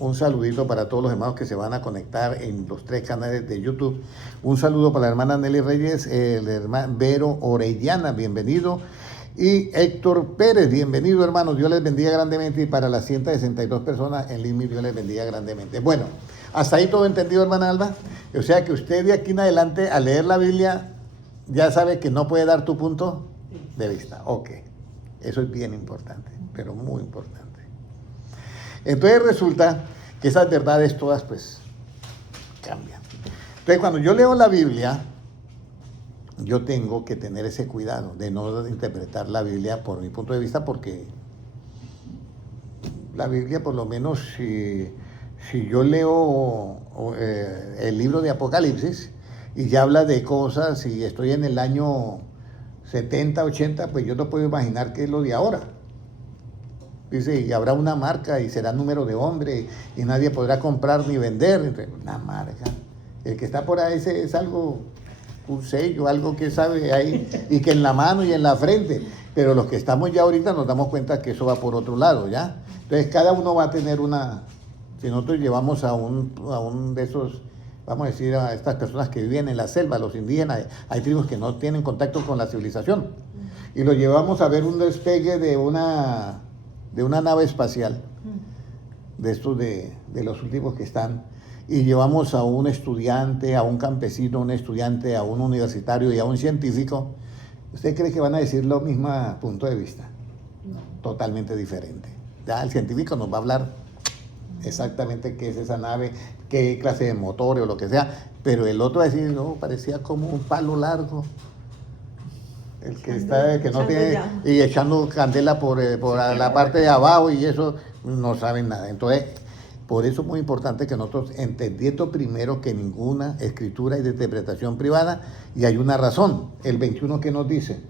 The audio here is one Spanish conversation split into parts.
Un saludito para todos los hermanos que se van a conectar en los 3 canales de YouTube. Un saludo para la hermana Nelly Reyes, el hermano Vero Orellana, bienvenido. Y Héctor Pérez, bienvenido, hermanos. Dios les bendiga grandemente. Y para las 162 personas en línea, Dios les bendiga grandemente. Bueno, hasta ahí todo entendido, hermana Alba. O sea que usted de aquí en adelante, al leer la Biblia, ya sabe que no puede dar tu punto de vista. Ok, eso es bien importante, pero muy importante. Entonces resulta que esas verdades todas pues cambian. Entonces cuando yo leo la Biblia, yo tengo que tener ese cuidado de no interpretar la Biblia por mi punto de vista, porque la Biblia, por lo menos si yo leo el libro de Apocalipsis y ya habla de cosas y estoy en el año 70, 80, pues yo no puedo imaginar qué es lo de ahora. Dice, y habrá una marca y será número de hombre y nadie podrá comprar ni vender. Una marca. El que está por ahí es algo, un sello, algo que sabe ahí, y que en la mano y en la frente. Pero los que estamos ya ahorita nos damos cuenta que eso va por otro lado, ¿ya? Entonces cada uno va a tener una... Si nosotros llevamos a un de esos, vamos a decir, a estas personas que viven en la selva, los indígenas, hay tribus que no tienen contacto con la civilización, y lo llevamos a ver un despegue de una nave espacial, de estos de los últimos que están, y llevamos a un estudiante, a un campesino, a un estudiante, a un universitario y a un científico, ¿usted cree que van a decir lo mismo punto de vista? No. Totalmente diferente. Ya el científico nos va a hablar exactamente qué es esa nave, qué clase de motor o lo que sea, pero el otro va a decir, no, parecía como un palo largo. El que está, que no tiene, y echando candela por la parte de abajo, y eso no saben nada. Entonces, por eso es muy importante que nosotros, entendiendo primero que ninguna escritura es de interpretación privada, y hay una razón. El 21 que nos dice: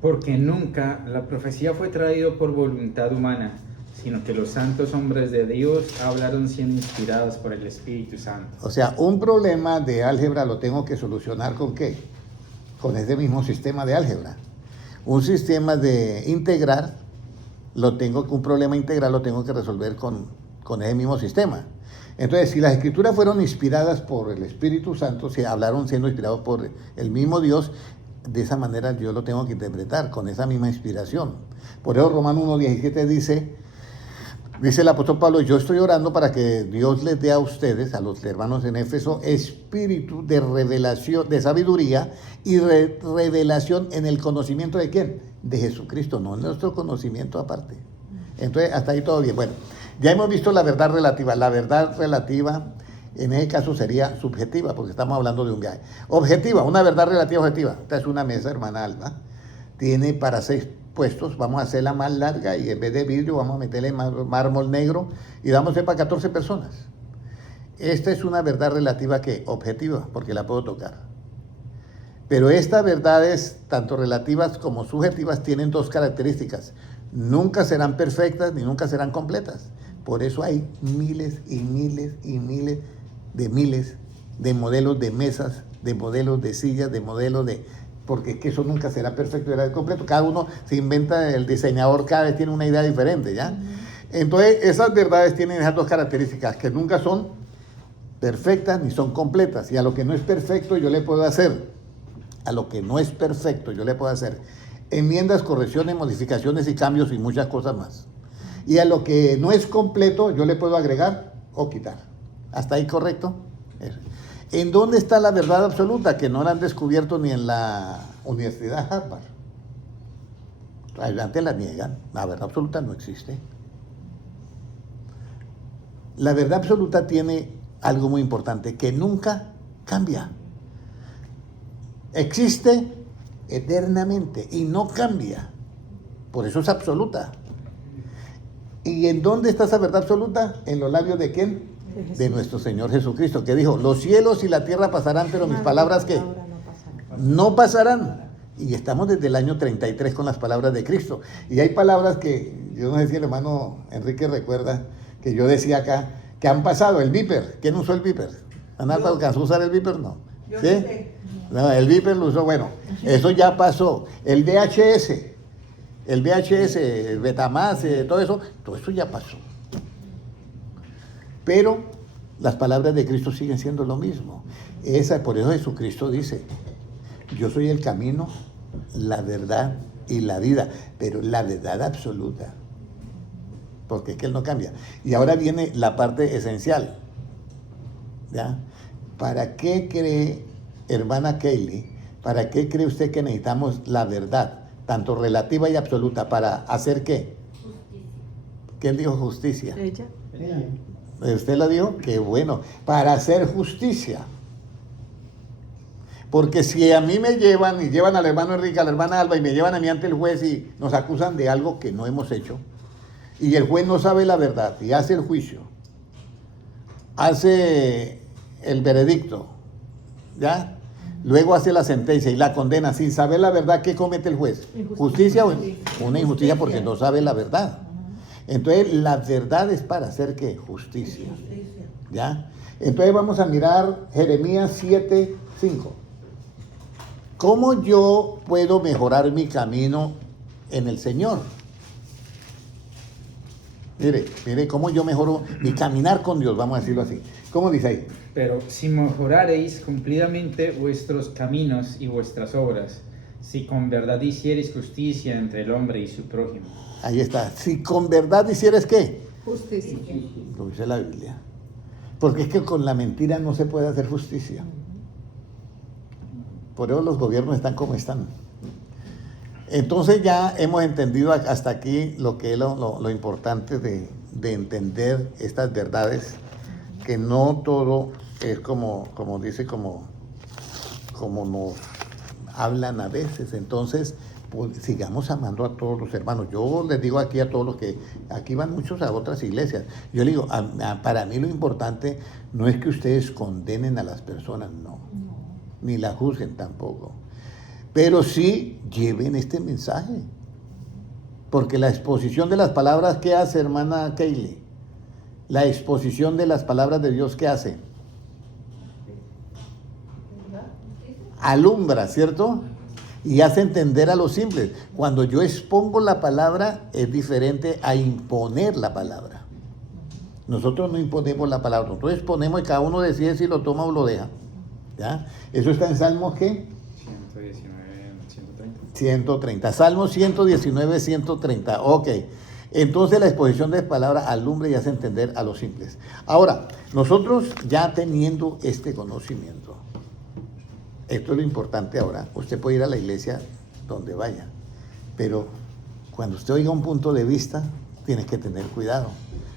porque nunca la profecía fue traída por voluntad humana, sino que los santos hombres de Dios hablaron siendo inspirados por el Espíritu Santo. O sea, un problema de álgebra lo tengo que solucionar ¿con qué? Con ese mismo sistema de álgebra. Un sistema de integrar, un problema integral lo tengo que resolver con ese mismo sistema. Entonces, si las escrituras fueron inspiradas por el Espíritu Santo, si hablaron siendo inspirados por el mismo Dios, de esa manera yo lo tengo que interpretar, con esa misma inspiración. Por eso Romanos 1:17 dice el apóstol Pablo: yo estoy orando para que Dios les dé a ustedes, a los hermanos en Éfeso, espíritu de revelación, de sabiduría y revelación en el conocimiento de ¿quién? De Jesucristo, no en nuestro conocimiento aparte. Entonces, hasta ahí todo bien. Bueno, ya hemos visto la verdad relativa. La verdad relativa, en ese caso, sería subjetiva, porque estamos hablando de un viaje. Objetiva, una verdad relativa objetiva. Esta es una mesa, hermana Alba. Tiene para 6 puestos, vamos a hacerla más larga, y en vez de vidrio vamos a meterle mármol negro, y vamos a hacer para 14 personas. Esta es una verdad relativa que objetiva, porque la puedo tocar. Pero estas verdades, tanto relativas como subjetivas, tienen 2 características: nunca serán perfectas ni nunca serán completas. Por eso hay miles y miles y miles de modelos de mesas, de modelos de sillas, de modelos de... porque es que eso nunca será perfecto y completo. Cada uno se inventa, el diseñador cada vez tiene una idea diferente, ¿ya? Entonces, esas verdades tienen esas 2 características, que nunca son perfectas ni son completas. Y a lo que no es perfecto yo le puedo hacer, enmiendas, correcciones, modificaciones y cambios y muchas cosas más. Y a lo que no es completo yo le puedo agregar o quitar. ¿Hasta ahí correcto? Eso. ¿En dónde está la verdad absoluta? Que no la han descubierto ni en la Universidad de Harvard. Adelante la niegan. La verdad absoluta no existe. La verdad absoluta tiene algo muy importante, que nunca cambia. Existe eternamente y no cambia. Por eso es absoluta. ¿Y en dónde está esa verdad absoluta? En los labios ¿de quién? De nuestro Señor Jesucristo, que dijo: los cielos y la tierra pasarán, pero mis palabras ¿qué? No pasarán. Y estamos desde el año 33 con las palabras de Cristo. Y hay palabras que, yo no sé si el hermano Enrique recuerda, que yo decía acá, que han pasado. El Viper, ¿quién usó el Viper? ¿Ana alcanzó a usar el Viper? No. ¿Sí? No, el Viper lo usó, bueno, eso ya pasó. El VHS, el Betamax, todo eso ya pasó. Pero las palabras de Cristo siguen siendo lo mismo. Por eso Jesucristo dice, yo soy el camino, la verdad y la vida, pero la verdad absoluta, porque es que Él no cambia. Y ahora viene la parte esencial, ¿ya? ¿Para qué cree, hermana Kaylee, para qué cree usted que necesitamos la verdad, tanto relativa y absoluta, para hacer qué? Justicia. ¿Quién dijo justicia? Ella. ¿Usted lo dijo? Qué bueno, para hacer justicia. Porque si a mí me llevan y llevan al hermano Enrique, a la hermana Alba y me llevan a mí ante el juez y nos acusan de algo que no hemos hecho, y el juez no sabe la verdad y hace el juicio, hace el veredicto, ¿ya? Luego hace la sentencia y la condena sin saber la verdad, ¿qué comete el juez? ¿Justicia o una injusticia porque no sabe la verdad? Entonces la verdad es para hacer ¿qué? Justicia, ¿ya? Entonces vamos a mirar Jeremías 7:5. ¿Cómo yo puedo mejorar mi camino en el Señor? Mire cómo yo mejoro mi caminar con Dios, vamos a decirlo así. ¿Cómo dice ahí? Pero si mejorareis cumplidamente vuestros caminos y vuestras obras, si con verdad hiciereis justicia entre el hombre y su prójimo. Ahí está. Si con verdad hicieres ¿qué? Justicia. Lo dice la Biblia. Porque es que con la mentira no se puede hacer justicia. Por eso los gobiernos están como están. Entonces ya hemos entendido hasta aquí lo que es lo importante de entender estas verdades, que no todo es como nos hablan a veces. Entonces, pues, sigamos amando a todos los hermanos. Yo les digo aquí a todos los que, aquí van muchos a otras iglesias, yo les digo, para mí lo importante no es que ustedes condenen a las personas, no, ni la juzguen tampoco, pero sí lleven este mensaje, porque la exposición de las palabras, ¿qué hace, hermana Kaylee? La exposición de las palabras de Dios, ¿qué hace? Alumbra, ¿cierto? Y hace entender a los simples. Cuando yo expongo la palabra, es diferente a imponer la palabra. Nosotros no imponemos la palabra, nosotros exponemos y cada uno decide si lo toma o lo deja. ¿Ya? Eso está en Salmos, ¿qué? 130. Salmos 119, 130. Ok. Entonces la exposición de palabra alumbra y hace entender a los simples. Ahora, nosotros ya teniendo este conocimiento, esto es lo importante ahora. Usted puede ir a la iglesia donde vaya, pero cuando usted oiga un punto de vista, tiene que tener cuidado.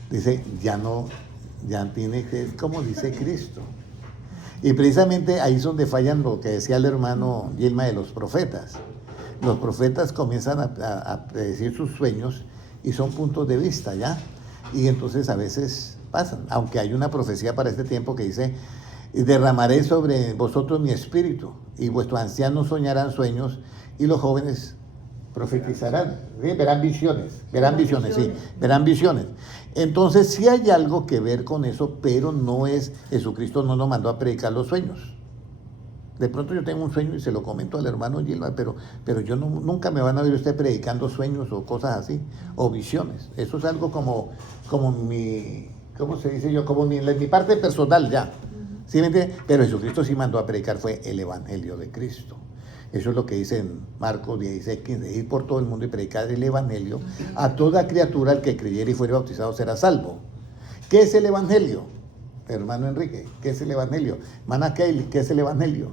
Dice, ya tiene que, es como dice Cristo. Y precisamente ahí es donde fallan lo que decía el hermano Gilma de los profetas. Los profetas comienzan a predecir sus sueños y son puntos de vista, ¿ya? Y entonces a veces pasan, aunque hay una profecía para este tiempo que dice, derramaré sobre vosotros mi espíritu, y vuestros ancianos soñarán sueños, y los jóvenes profetizarán, ¿sí? Verán visiones, verán visiones. Entonces sí hay algo que ver con eso, pero no es, Jesucristo no nos mandó a predicar los sueños. De pronto yo tengo un sueño y se lo comento al hermano Gilma, pero yo nunca me van a ver usted predicando sueños o cosas así, o visiones. Eso es algo como mi, ¿cómo se dice yo? Como mi parte personal ya. ¿Sí me entiende? Pero Jesucristo sí mandó a predicar, fue el Evangelio de Cristo. Eso es lo que dice en Marcos 16:15, ir por todo el mundo y predicar el Evangelio a toda criatura, el que creyere y fuere bautizado será salvo. ¿Qué es el Evangelio? Hermano Enrique, ¿qué es el Evangelio? Hermana Kaylee, ¿qué es el Evangelio?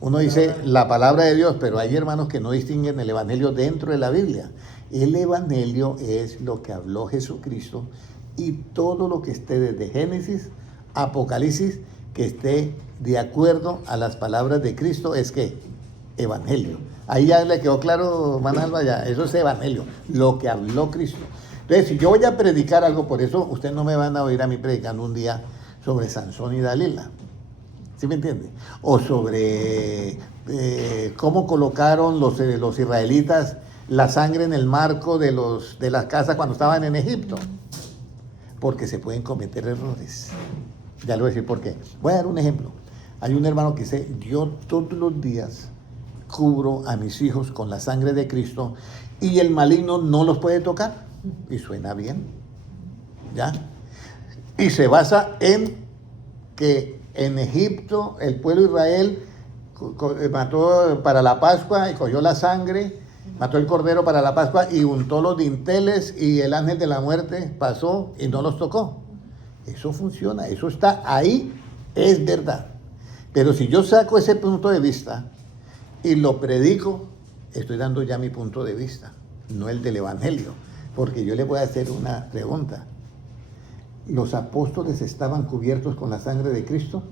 Uno dice la palabra de Dios, pero hay hermanos que no distinguen el Evangelio dentro de la Biblia. El Evangelio es lo que habló Jesucristo, y todo lo que esté desde Génesis, Apocalipsis, que esté de acuerdo a las palabras de Cristo, es que Evangelio. Ahí ya le quedó claro, hermana Alba, ya, eso es Evangelio, lo que habló Cristo. Entonces, si yo voy a predicar algo, por eso ustedes no me van a oír a mí predicando un día sobre Sansón y Dalila. ¿Sí me entiende? O sobre cómo colocaron los israelitas la sangre en el marco de las casas cuando estaban en Egipto. Porque se pueden cometer errores. Ya le voy a decir por qué. Voy a dar un ejemplo. Hay un hermano que dice, yo todos los días cubro a mis hijos con la sangre de Cristo y el maligno no los puede tocar. Y suena bien. ¿Ya? Y se basa en que en Egipto el pueblo de Israel mató para la Pascua y cogió la sangre, mató el cordero para la Pascua y untó los dinteles y el ángel de la muerte pasó y no los tocó. Eso funciona, eso está ahí, es verdad. Pero si yo saco ese punto de vista y lo predico, estoy dando ya mi punto de vista, no el del Evangelio. Porque yo le voy a hacer una pregunta. ¿Los apóstoles estaban cubiertos con la sangre de Cristo?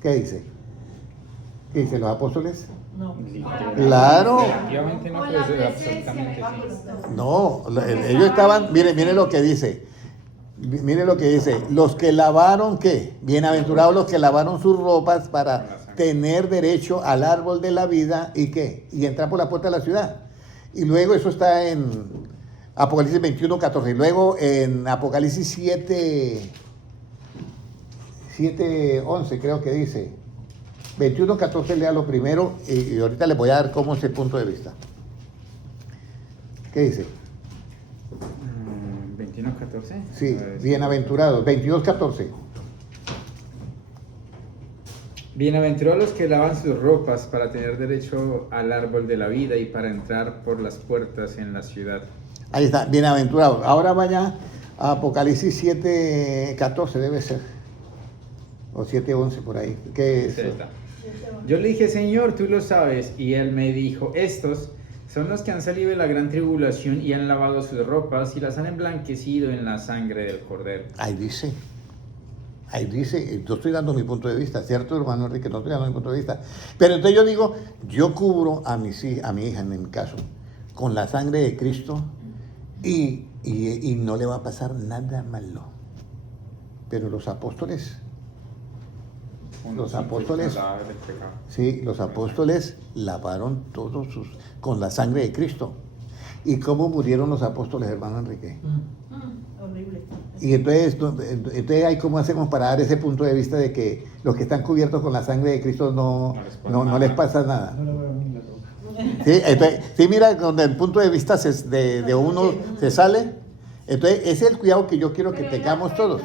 ¿Qué dice? ¿Qué dice los apóstoles? No. Claro. Efectivamente no puede ser absolutamente sí. No, ellos estaban, mire lo que dice. Mire lo que dice. Los que lavaron, ¿qué? Bienaventurados los que lavaron sus ropas para tener derecho al árbol de la vida y ¿qué? Y entrar por la puerta de la ciudad. Y luego eso está en Apocalipsis 21, 14. Y luego en Apocalipsis 7, 11 creo que dice. 21, 14 lea lo primero y ahorita les voy a dar cómo es el punto de vista. ¿Qué dice? 21, 14. Sí, bienaventurados. 22, 14. Bienaventurados los que lavan sus ropas para tener derecho al árbol de la vida y para entrar por las puertas en la ciudad. Ahí está, bienaventurados. Ahora vaya a Apocalipsis 7, 14 debe ser. O 7, 11 por ahí. ¿Qué es? Ahí está. Yo le dije, Señor, tú lo sabes. Y él me dijo, estos son los que han salido de la gran tribulación y han lavado sus ropas y las han emblanquecido en la sangre del Cordero. Ahí dice, yo estoy dando mi punto de vista, ¿cierto, hermano Enrique? No estoy dando mi punto de vista. Pero entonces yo digo, yo cubro a mi hija en mi caso, con la sangre de Cristo y no le va a pasar nada malo. Pero los apóstoles, sí, los apóstoles lavaron todos con la sangre de Cristo. ¿Y cómo murieron los apóstoles, hermano Enrique? Horrible. Y entonces ahí cómo hacemos para dar ese punto de vista de que los que están cubiertos con la sangre de Cristo no les pasa nada. Sí, entonces, sí, mira, donde el punto de vista de uno se sale. Entonces, ese es el cuidado que yo quiero que tengamos todos.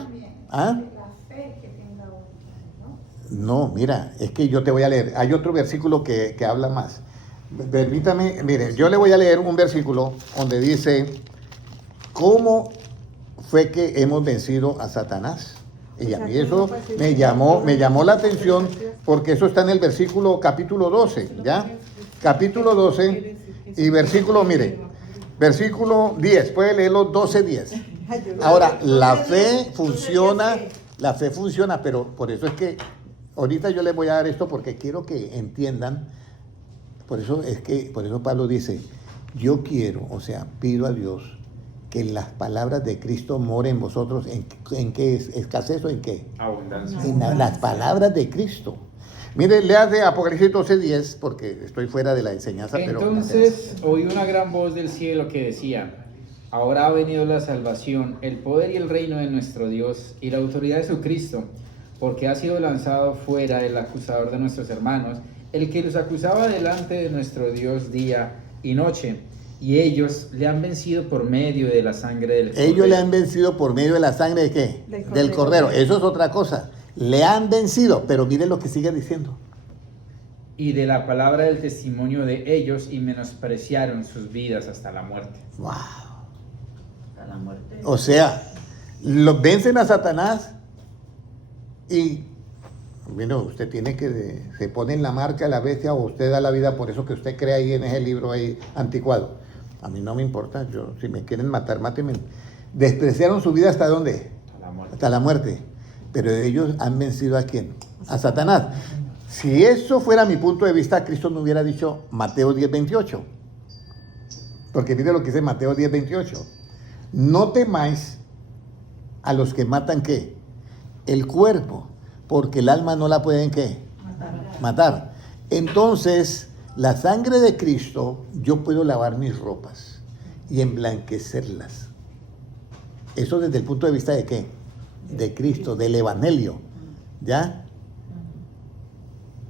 ¿Ah? No, mira, es que yo te voy a leer. Hay otro versículo que habla más. Permítame, mire, yo le voy a leer un versículo donde dice, ¿cómo fue que hemos vencido a Satanás? Y a mí eso me llamó la atención porque eso está en el versículo capítulo 12, ¿ya? Capítulo 12 y versículo, mire, versículo 10, puede leerlo 12:10. Ahora, la fe funciona, pero por eso es que ahorita yo les voy a dar esto porque quiero que entiendan. Por eso Pablo dice, yo quiero, o sea, pido a Dios que las palabras de Cristo moren en vosotros. ¿En qué es? ¿Escasez o en qué? Abundancia. En las palabras de Cristo. Mire, lea de Apocalipsis 12:10 porque estoy fuera de la enseñanza. Entonces oí una gran voz del cielo que decía, ahora ha venido la salvación, el poder y el reino de nuestro Dios y la autoridad de su Cristo, porque ha sido lanzado fuera el acusador de nuestros hermanos, el que los acusaba delante de nuestro Dios día y noche, y ellos le han vencido por medio de la sangre del Cordero. Ellos le han vencido por medio de la sangre de ¿qué? Del Cordero. Eso es otra cosa. Le han vencido, pero miren lo que sigue diciendo. Y de la palabra del testimonio de ellos y menospreciaron sus vidas hasta la muerte. ¡Wow! Hasta la muerte. O sea, los vencen a Satanás y, bueno, usted tiene que, se pone en la marca de la bestia o usted da la vida por eso que usted cree ahí en ese libro ahí anticuado. A mí no me importa, si me quieren matar, mátenme. Despreciaron su vida ¿hasta dónde? Hasta la muerte. Pero ellos han vencido ¿a quién? A Satanás. Si eso fuera mi punto de vista, Cristo no hubiera dicho Mateo 10:28. Porque mire lo que dice Mateo 10:28. No temáis a los que matan ¿qué? El cuerpo, porque el alma no la pueden ¿qué? Matar. Entonces, la sangre de Cristo, yo puedo lavar mis ropas y emblanquecerlas. Eso desde el punto de vista de ¿qué? De Cristo, del Evangelio, ¿ya?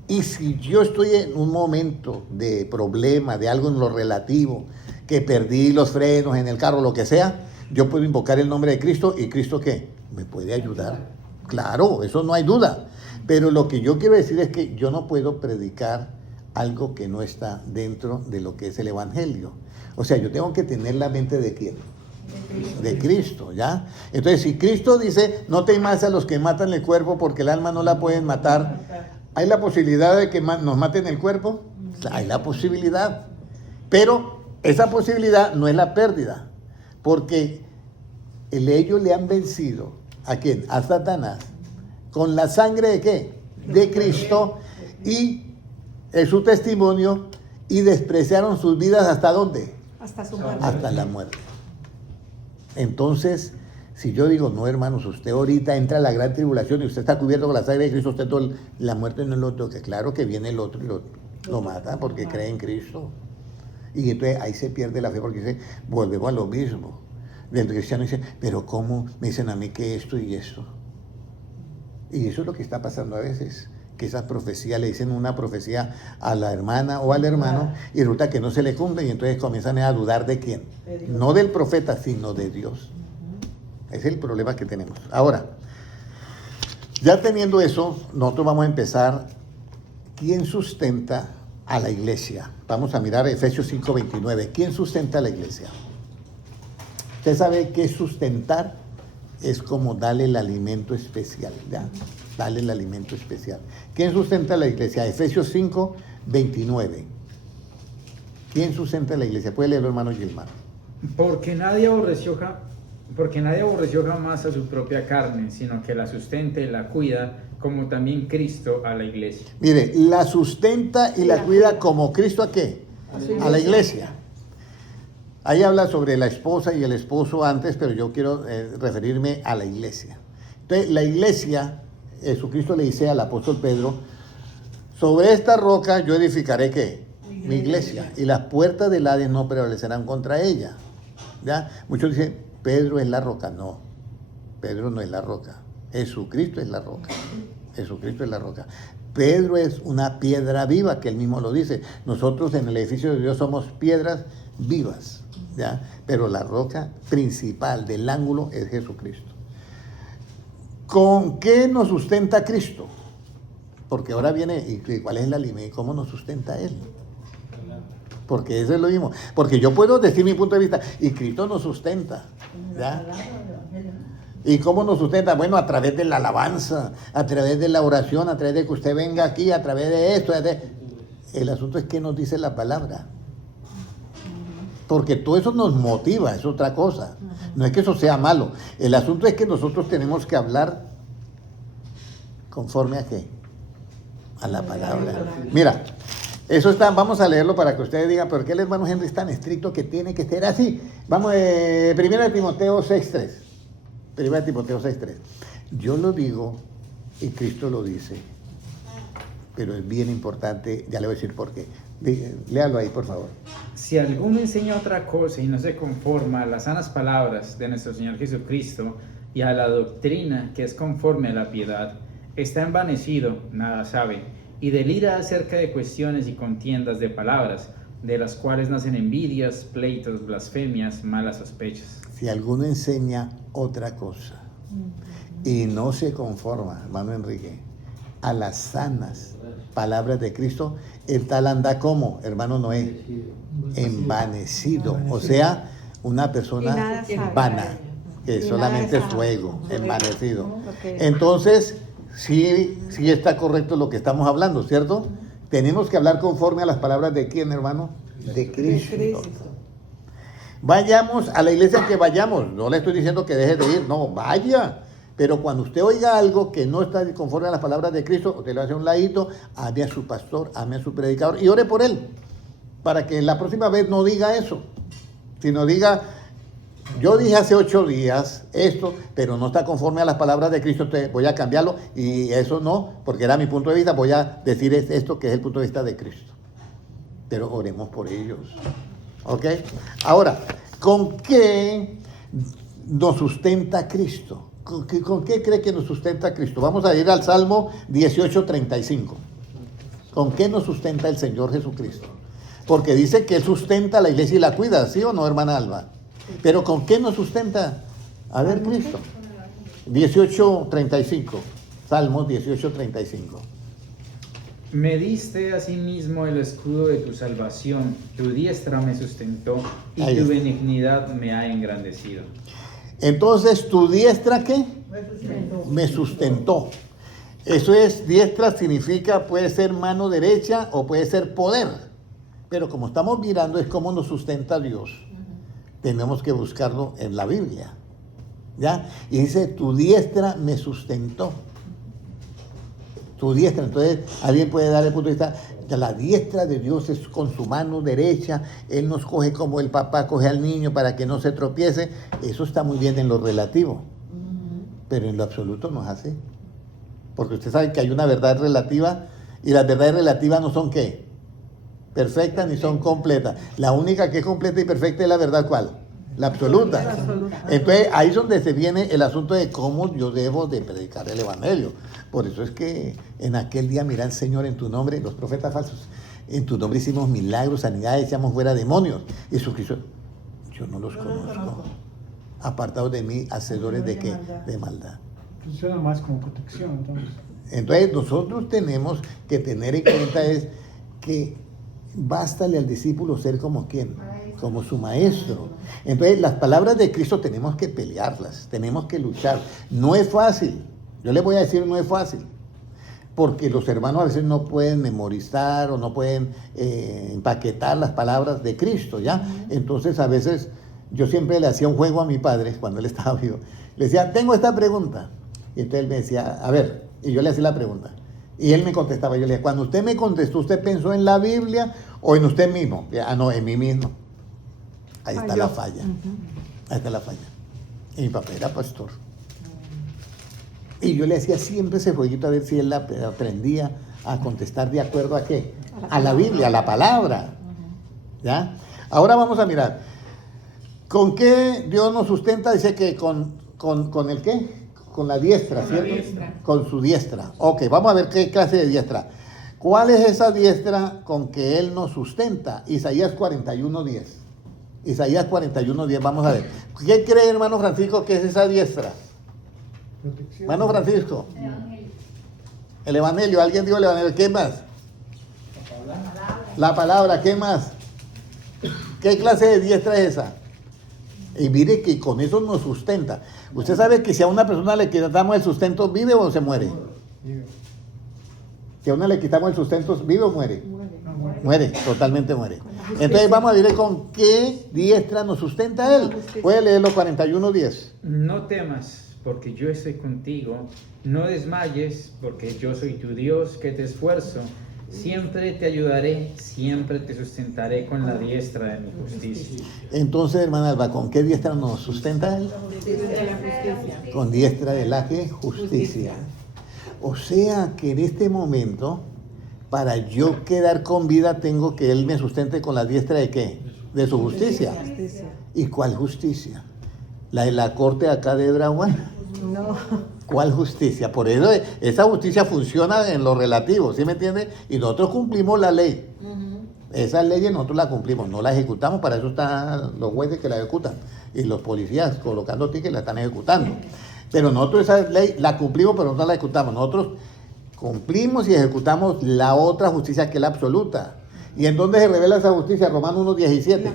Y si yo estoy en un momento de problema, de algo en lo relativo, que perdí los frenos en el carro, lo que sea, Yo puedo invocar el nombre de Cristo y Cristo ¿qué? Me puede ayudar. Claro, eso no hay duda. Pero lo que yo quiero decir es que yo no puedo predicar algo que no está dentro de lo que es el Evangelio. O sea, yo tengo que tener la mente de ¿quién? De Cristo, ¿ya? Entonces, si Cristo dice, no temas a los que matan el cuerpo porque el alma no la pueden matar, ¿hay la posibilidad de que nos maten el cuerpo? Hay la posibilidad. Pero esa posibilidad no es la pérdida, porque ellos le han vencido, ¿a quién? A Satanás, con la sangre de ¿qué? De Cristo, y es su testimonio, y despreciaron sus vidas ¿hasta dónde? Hasta su muerte. Hasta la muerte. Entonces, si yo digo, no hermanos, usted ahorita entra a la gran tribulación y usted está cubierto con la sangre de Cristo, usted la muerte no lo toca. Claro que viene el otro y lo mata porque cree en Cristo. Y entonces ahí se pierde la fe porque dice, volvemos a lo mismo. El cristiano dice, pero ¿cómo me dicen a mí que esto y esto? Y eso es lo que está pasando a veces, que esas profecías le dicen una profecía a la hermana o al hermano y resulta que no se le cumple y entonces comienzan a dudar de quién. No del profeta, sino de Dios. Ese es el problema que tenemos. Ahora, ya teniendo eso, nosotros vamos a empezar. ¿Quién sustenta a la iglesia? Vamos a mirar Efesios 5:29. ¿Quién sustenta a la iglesia? Usted sabe que sustentar es como darle el alimento especial, ¿ya? Darle el alimento especial. ¿Quién sustenta a la iglesia? Efesios 5:29. ¿Quién sustenta a la iglesia? Puede leerlo, hermano Gilmar. Porque nadie aborreció jamás a su propia carne, sino que la sustenta y la cuida, como también Cristo a la iglesia. Mire, la sustenta y la cuida como Cristo ¿a qué? A la iglesia. Ahí habla sobre la esposa y el esposo antes, pero yo quiero referirme a la iglesia. Entonces, la iglesia, Jesucristo le dice al apóstol Pedro, sobre esta roca yo edificaré ¿qué? Mi iglesia, y las puertas del Hades no prevalecerán contra ella. ¿Ya? Muchos dicen, Pedro es la roca. No, Pedro no es la roca. Jesucristo es la roca. Jesucristo es la roca. Pedro es una piedra viva, que él mismo lo dice. Nosotros en el edificio de Dios somos piedras vivas, ¿ya? Pero la roca principal del ángulo es Jesucristo. ¿Con qué nos sustenta Cristo? Porque ahora viene, ¿y cuál es el alimento? ¿Cómo nos sustenta Él? Porque eso es lo mismo. Porque yo puedo decir mi punto de vista, y Cristo nos sustenta, ¿ya? ¿Y cómo nos sustenta? Bueno, a través de la alabanza, a través de la oración, a través de que usted venga aquí, a través de esto. El asunto es que nos dice la palabra. Porque todo eso nos motiva, es otra cosa. No es que eso sea malo. El asunto es que nosotros tenemos que hablar conforme a ¿qué? A la palabra. Mira, eso está, vamos a leerlo para que ustedes digan, ¿por qué el hermano Henry es tan estricto que tiene que ser así? Vamos, 1 Timoteo 6:3. 1 Timoteo 6:3. Yo lo digo y Cristo lo dice, pero es bien importante, ya le voy a decir por qué. Léalo ahí, por favor. Si alguno enseña otra cosa y no se conforma a las sanas palabras de nuestro Señor Jesucristo y a la doctrina que es conforme a la piedad, está envanecido, nada sabe, y delira acerca de cuestiones y contiendas de palabras, de las cuales nacen envidias, pleitos, blasfemias, malas sospechas. Si alguno enseña otra cosa y no se conforma, hermano Enrique, a las sanas palabras de Cristo, el tal anda como, hermano Noé, envanecido. O sea, una persona vana, que solamente es fuego, envanecido. Entonces, sí está correcto lo que estamos hablando, ¿cierto? Tenemos que hablar conforme a las palabras de quién, hermano, de Cristo. Vayamos a la iglesia que vayamos. No le estoy diciendo que deje de ir, no, vaya. Pero cuando usted oiga algo que no está conforme a las palabras de Cristo, usted le hace un ladito, ame a su pastor, ame a su predicador y ore por él. Para que la próxima vez no diga eso, sino diga, yo dije hace 8 días esto, pero no está conforme a las palabras de Cristo, entonces voy a cambiarlo y eso no, porque era mi punto de vista, voy a decir esto que es el punto de vista de Cristo. Pero oremos por ellos. ¿Ok? Ahora, ¿con qué nos sustenta Cristo? ¿Con qué cree que nos sustenta Cristo? Vamos a ir al Salmo 18:35. ¿Con qué nos sustenta el Señor Jesucristo? Porque dice que Él sustenta a la iglesia y la cuida, ¿sí o no, hermana Alba? Pero ¿con qué nos sustenta? A ver, Cristo. 18:35. Salmos 18:35. Me diste asimismo el escudo de tu salvación, tu diestra me sustentó y Ahí tu está. benignidad me ha engrandecido. Entonces, ¿tu diestra qué? Me sustentó. Me sustentó. Eso es, diestra significa, puede ser mano derecha o puede ser poder. Pero como estamos mirando es cómo nos sustenta Dios. Tenemos que buscarlo en la Biblia. ¿Ya? Y dice, tu diestra me sustentó. Tu diestra. Entonces, alguien puede dar el punto de vista, que la diestra de Dios es con su mano derecha. Él nos coge como el papá coge al niño para que no se tropiece. Eso está muy bien en lo relativo. Pero en lo absoluto no es así. Porque usted sabe que hay una verdad relativa y las verdades relativas no son ¿qué? Perfectas ni son completas. La única que es completa y perfecta es la verdad ¿cuál? La absoluta. Entonces ahí es donde se viene el asunto de cómo yo debo de predicar el evangelio. Por eso es que en aquel día mirá al Señor en tu nombre, los profetas falsos, en tu nombre hicimos milagros, sanidades, echamos fuera demonios. Y Jesucristo, yo no los conozco. Apartados de mí, hacedores de qué? De maldad. Funciona más como protección, entonces. Entonces nosotros tenemos que tener en cuenta es que bástale al discípulo ser como quien, como su maestro. Entonces las palabras de Cristo tenemos que pelearlas, tenemos que luchar. No es fácil, yo les voy a decir no es fácil, porque los hermanos a veces no pueden memorizar o no pueden empaquetar las palabras de Cristo, ¿ya? Entonces a veces yo siempre le hacía un juego a mi padre cuando él estaba vivo. Le decía, tengo esta pregunta. Y entonces él me decía, a ver, y yo le hacía la pregunta. Y él me contestaba, yo le decía, cuando usted me contestó, ¿usted pensó en la Biblia o en usted mismo? Ah, no, en mí mismo. Ahí está la falla. Ahí está la falla. Y mi papá era pastor. Y yo le hacía siempre ese jueguito a ver si él aprendía a contestar de acuerdo a qué. A la Biblia, a la palabra. ¿Ya? Ahora vamos a mirar. ¿Con qué Dios nos sustenta? Dice que con el qué. Con la diestra, Con la ¿cierto? diestra. Con su diestra. Ok, vamos a ver qué clase de diestra. ¿Cuál es esa diestra con que Él nos sustenta? Isaías 41:10. Isaías 41:10, vamos a ver. ¿Qué cree, hermano Francisco, que es esa diestra? Protección. Hermano Francisco. El Evangelio. ¿Alguien dijo el Evangelio? ¿Qué más? La palabra, ¿qué más? ¿Qué clase de diestra es esa? Y mire que con eso nos sustenta. Usted sabe que si a una persona le quitamos el sustento, ¿vive o se muere? Digo, Si a una le quitamos el sustento, ¿vive o muere? no, bueno. Muere, totalmente muere. Entonces vamos a ver con qué diestra nos sustenta Él. Puede leerlo 41:10. No temas, porque yo estoy contigo. No desmayes, porque yo soy tu Dios, que te esfuerzo. Siempre te ayudaré, siempre te sustentaré con la diestra de mi justicia. Entonces, hermana Alba, ¿con qué diestra nos sustenta Él? De la justicia. Con diestra de la ¿qué? Justicia. O sea que en este momento, para yo quedar con vida, tengo que Él me sustente con la diestra de qué? De su justicia. ¿Y cuál justicia? ¿La de la corte acá de Draguán? No. ¿Cuál justicia? Por eso esa justicia funciona en lo relativo, ¿sí me entiende? Y nosotros cumplimos la ley. Esas leyes nosotros las cumplimos, no las ejecutamos, para eso están los jueces que la ejecutan y los policías colocando tickets la están ejecutando. Pero nosotros esa ley la cumplimos, pero no la ejecutamos. Nosotros cumplimos y ejecutamos la otra justicia que es la absoluta. ¿Y en dónde se revela esa justicia? Romanos 1:17.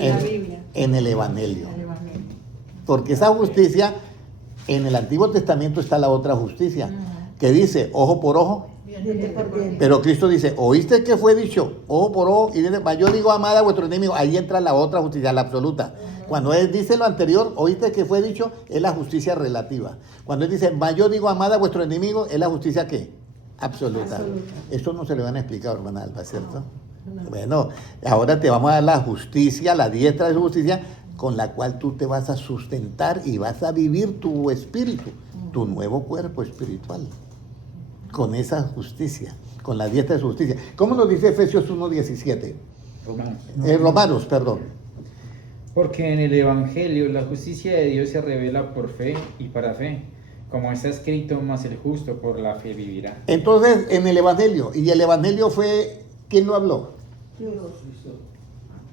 En la Biblia. En el Evangelio. Porque esa justicia, en el Antiguo Testamento está la otra justicia, que dice ojo por ojo. Diente por diente. Pero Cristo dice, ¿oíste que fue dicho? Ojo por ojo, y dice, yo digo amada a vuestro enemigo. Ahí entra la otra justicia, la absoluta. Cuando él dice lo anterior, ¿oíste que fue dicho? Es la justicia relativa. Cuando él dice, yo digo amada a vuestro enemigo, es la justicia ¿qué? Absoluta. Esto no se le van a explicar, hermana Alba, ¿cierto? Bueno, ahora te vamos a dar la justicia, la diestra de su justicia, con la cual tú te vas a sustentar y vas a vivir tu espíritu, tu nuevo cuerpo espiritual. Con esa justicia, con la diestra de su justicia. ¿Cómo nos dice Efesios 1:17? Romanos, perdón. Porque en el Evangelio la justicia de Dios se revela por fe y para fe, como está escrito, mas el justo por la fe vivirá. Entonces, en el Evangelio, y el Evangelio fue, ¿quién lo habló? Dios.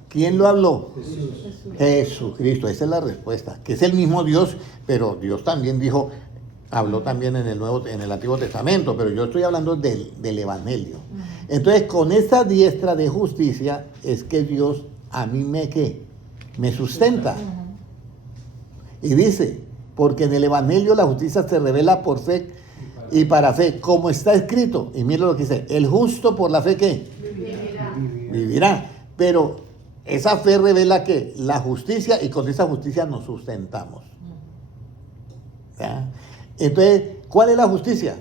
¿Quién lo habló? Jesús. Jesucristo, esa es la respuesta, que es el mismo Dios, pero Dios también dijo, habló también en el Antiguo Testamento, pero yo estoy hablando del Evangelio. Entonces, con esa diestra de justicia es que Dios a mí me sustenta. Y dice, porque en el Evangelio la justicia se revela por fe y para fe, como está escrito. Y mira lo que dice, el justo por la fe, ¿qué? Vivirá. Pero esa fe revela que la justicia, y con esa justicia nos sustentamos. ¿Ya? Entonces, ¿cuál es la justicia?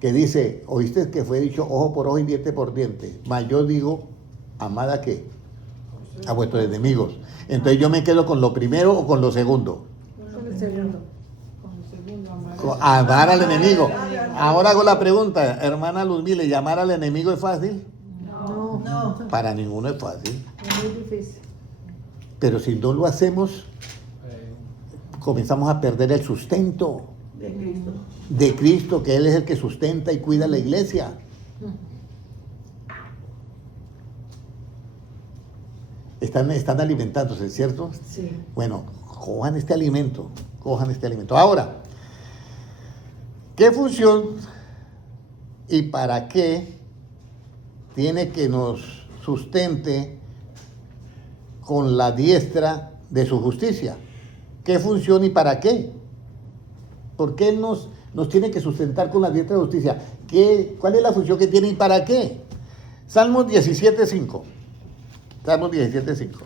Que dice, oíste que fue dicho ojo por ojo y diente por diente. Mas yo digo, amad a qué? A vuestros enemigos. Entonces yo me quedo con lo primero o con lo segundo. Con el segundo. Con el segundo, amar. Amar al enemigo. Ahora hago la pregunta, hermana Luzmila, ¿llamar al enemigo es fácil? No. Para ninguno es fácil. Es muy difícil. Pero si no lo hacemos, comenzamos a perder el sustento de Cristo, que Él es el que sustenta y cuida la iglesia. Están alimentándose, ¿cierto? Sí. Bueno, cojan este alimento, cojan este alimento. Ahora, ¿qué función y para qué tiene que nos sustente con la diestra de su justicia? ¿Qué función y para qué? ¿Por qué nos tiene que sustentar con la diestra de justicia? ¿Cuál es la función que tiene y para qué? Salmos 17:5. Salmos 17:5.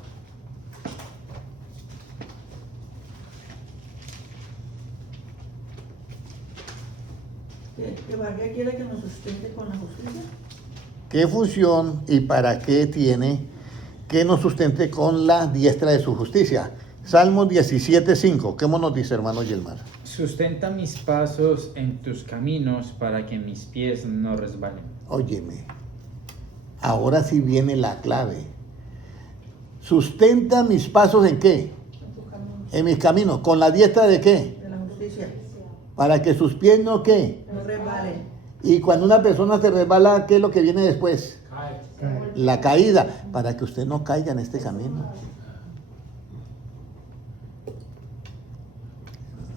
¿Que para qué quiere que nos sustente con la justicia? ¿Qué función y para qué tiene que nos sustente con la diestra de su justicia? Salmos 17:5. ¿Cómo nos dice, hermano Yelmar? Sustenta mis pasos en tus caminos para que mis pies no resbalen. Óyeme, ahora sí viene la clave. ¿Sustenta mis pasos en qué? En mis caminos. ¿Con la diestra de qué? De la justicia. Para que sus pies no qué. No resbalen. Y cuando una persona se resbala, ¿qué es lo que viene después? Cae. La caída, para que usted no caiga en este camino.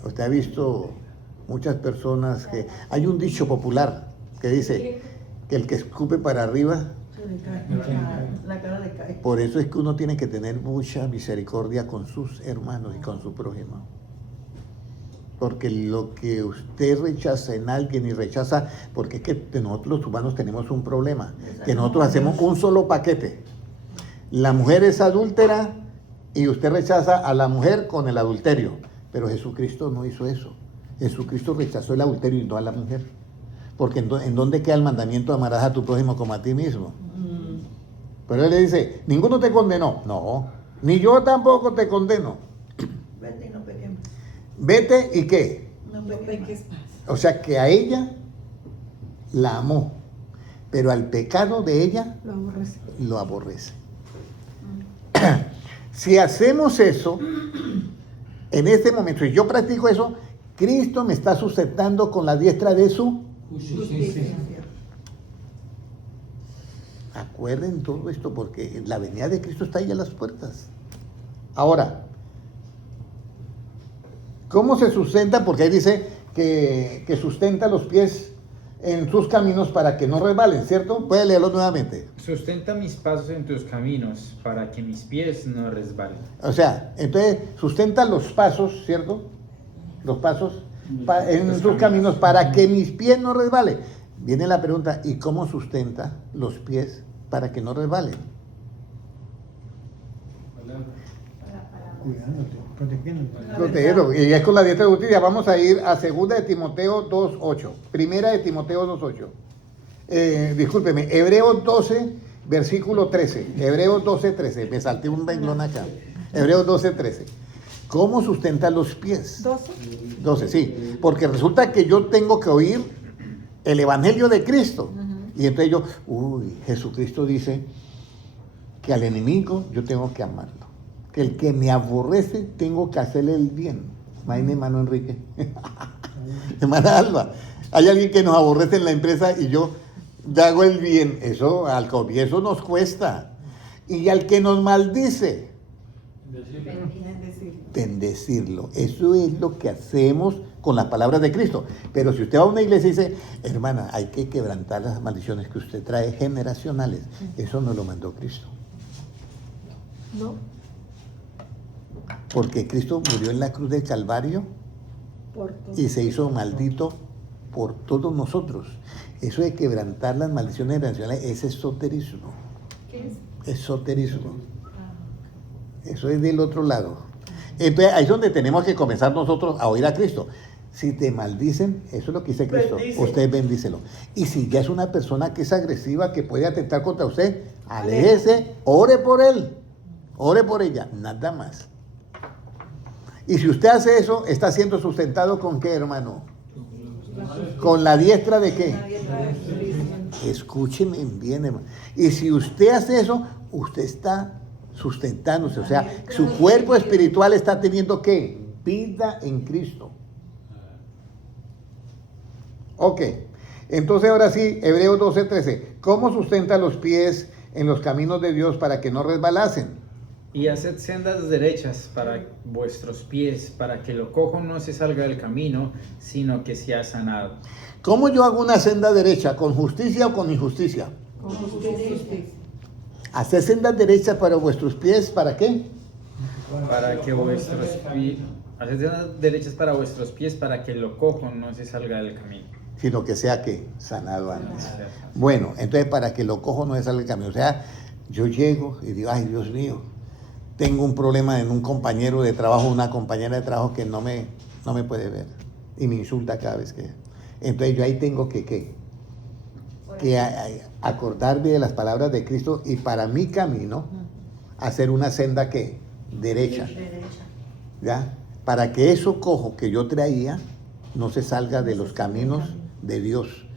Usted ha visto muchas personas que... Hay un dicho popular que dice que el que escupe para arriba, Se le cae. La cara le cae. por eso es que uno tiene que tener mucha misericordia con sus hermanos y con su prójimo. Porque lo que usted rechaza en alguien y rechaza, porque es que nosotros los humanos tenemos un problema, que nosotros hacemos un solo paquete. La mujer es adúltera y usted rechaza a la mujer con el adulterio. Pero Jesucristo no hizo eso. Jesucristo rechazó el adulterio y no a la mujer. Porque ¿en dónde queda el mandamiento? Amarás a tu prójimo como a ti mismo. Pero él le dice, ninguno te condenó. No, ni yo tampoco te condeno. Vete y no pequemos. Vete y qué. No No pequemos. peques más. O sea que a ella la amó, pero al pecado de ella Lo aborrece. lo aborrece. Si hacemos eso, en este momento, y yo practico eso, Cristo me está sustentando con la diestra de su... Justicia. Acuerden todo esto porque la venida de Cristo está ahí a las puertas. Ahora, ¿cómo se sustenta? Porque ahí dice que sustenta los pies en sus caminos para que no resbalen, ¿cierto? Puede leerlo nuevamente. Sustenta mis pasos en tus caminos para que mis pies no resbalen. O sea, entonces sustenta los pasos, ¿cierto? Los pasos en sus caminos para que mis pies no resbalen. Viene la pregunta, ¿y cómo sustenta los pies para que no resbalen? Cuidándote, protegiéndote. Protegerlo. Y es con la diestra de justicia. Vamos a ir a 2 de Timoteo 2:8. Primera de Timoteo 2:8. Discúlpeme, Hebreos 12, versículo 13. Hebreos 12:13. Me salté un renglón acá. Hebreos 12:13. ¿Cómo sustenta los pies? 12. 12, sí. Porque resulta que yo tengo que oír el Evangelio de Cristo. Y entonces yo, Jesucristo dice que al enemigo yo tengo que amarlo. Que el que me aborrece tengo que hacerle el bien. Imagínate, hermano Enrique. Hermana Alba, hay alguien que nos aborrece en la empresa y yo le hago el bien. Eso al comienzo nos cuesta. Y al que nos maldice, Es decir, bendecirlo. Eso es lo que hacemos con las palabras de Cristo. Pero si usted va a una iglesia y dice, hermana, hay que quebrantar las maldiciones que usted trae generacionales, eso no lo mandó Cristo. No, Porque Cristo murió en la cruz del Calvario por todo. y se hizo maldito por todos nosotros. Eso de quebrantar las maldiciones generacionales es esoterismo. ¿qué es? Esoterismo. Eso es del otro lado. Entonces ahí es donde tenemos que comenzar nosotros a oír a Cristo. Si te maldicen, eso es lo que dice Cristo, Bendice. usted bendícelo. Y si ya es una persona que es agresiva, que puede atentar contra usted, aléjese, ore por él, ore por ella, nada más. Y si usted hace eso, está siendo sustentado ¿con qué, hermano? ¿Con la diestra de qué? Nadie trae justicia. Escúcheme bien, hermano. Y si usted hace eso, usted está sustentándose. O sea, su cuerpo espiritual está teniendo ¿qué? Vida en Cristo. Ok. Entonces ahora sí, Hebreos 12:13. ¿Cómo sustenta los pies en los caminos de Dios para que no resbalacen? Y haced sendas derechas para vuestros pies, para que lo cojo no se salga del camino, sino que sea sanado. ¿Cómo yo hago una senda derecha? ¿Con justicia o con injusticia? Con justicia. Hacer sendas derechas para vuestros pies, ¿para qué? Para que vuestros pies, haced sendas derechas para vuestros pies, para que lo cojo no se salga del camino. Sino que sea que sanado antes. Bueno, entonces para que lo cojo no se salga del camino. O sea, yo llego y digo, ay Dios mío, tengo un problema en un compañero de trabajo, una compañera de trabajo que no me puede ver y me insulta cada vez que... Entonces yo ahí tengo que acordarme de las palabras de Cristo y para mi camino hacer una senda que derecha, Derecha. ¿ya? Para que eso cojo que yo traía no se salga de los caminos de Dios.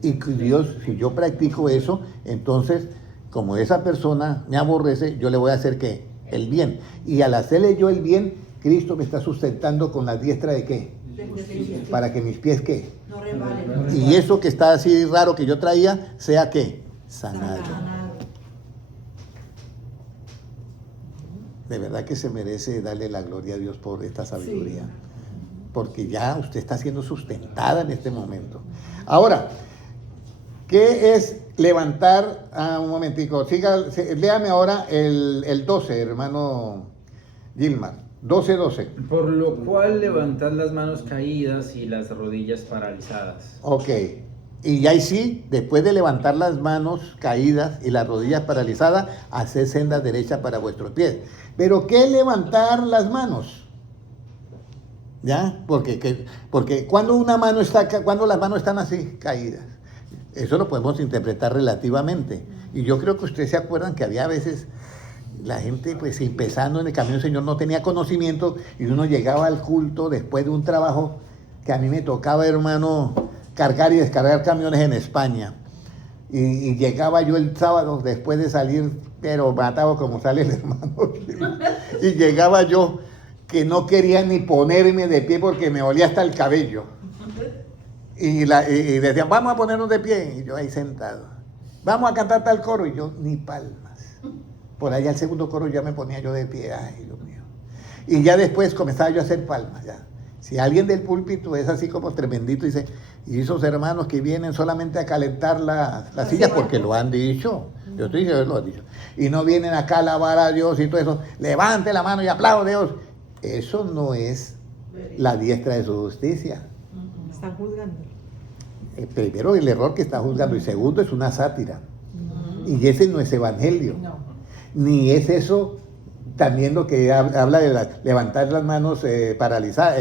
Y que Dios, si yo practico eso, entonces como esa persona me aborrece, yo le voy a hacer ¿qué? El bien. Y al hacerle yo el bien, Cristo me está sustentando con la diestra de ¿qué? De justicia. Para que mis pies ¿qué? No resbalen. Y eso que está así raro que yo traía, sea ¿qué? Sanado. Sanado. De verdad que se merece darle la gloria a Dios por esta sabiduría. Porque ya usted está siendo sustentada en este momento. Ahora, ¿qué es levantar? Un momentico, léame ahora el 12, hermano Gilmar. 12:12. Por lo cual levantad las manos caídas y las rodillas paralizadas. Ok. Y ahí sí, después de levantar las manos caídas y las rodillas paralizadas, haced senda derecha para vuestros pies. Pero ¿qué levantar las manos? ¿Ya? Porque cuando una mano está, cuando las manos están así caídas, eso lo podemos interpretar relativamente. Y yo creo que ustedes se acuerdan que había veces la gente, pues empezando en el camino del Señor, no tenía conocimiento y uno llegaba al culto después de un trabajo que a mí me tocaba, hermano, cargar y descargar camiones en España. Y llegaba yo el sábado después de salir, pero matado como sale el hermano. Y llegaba yo que no quería ni ponerme de pie porque me olía hasta el cabello. Y decían, vamos a ponernos de pie. Y yo ahí sentado. Vamos a cantar tal coro. Y yo, ni palmas. Por allá el segundo coro ya me ponía yo de pie. Ay, Dios mío. Y ya después comenzaba yo a hacer palmas. Ya. Si alguien del púlpito es así como tremendito, dice, y esos hermanos que vienen solamente a calentar las sillas, porque lo han dicho. Yo estoy diciendo, lo han dicho. Y no vienen acá a alabar a Dios y todo eso. Levante la mano y aplaude a Dios. Eso no es la diestra de su justicia. Están juzgando. Primero, el error que está juzgando. Y segundo, es una sátira. Y ese no es evangelio. No. Ni es eso también lo que habla de levantar las manos paralizadas,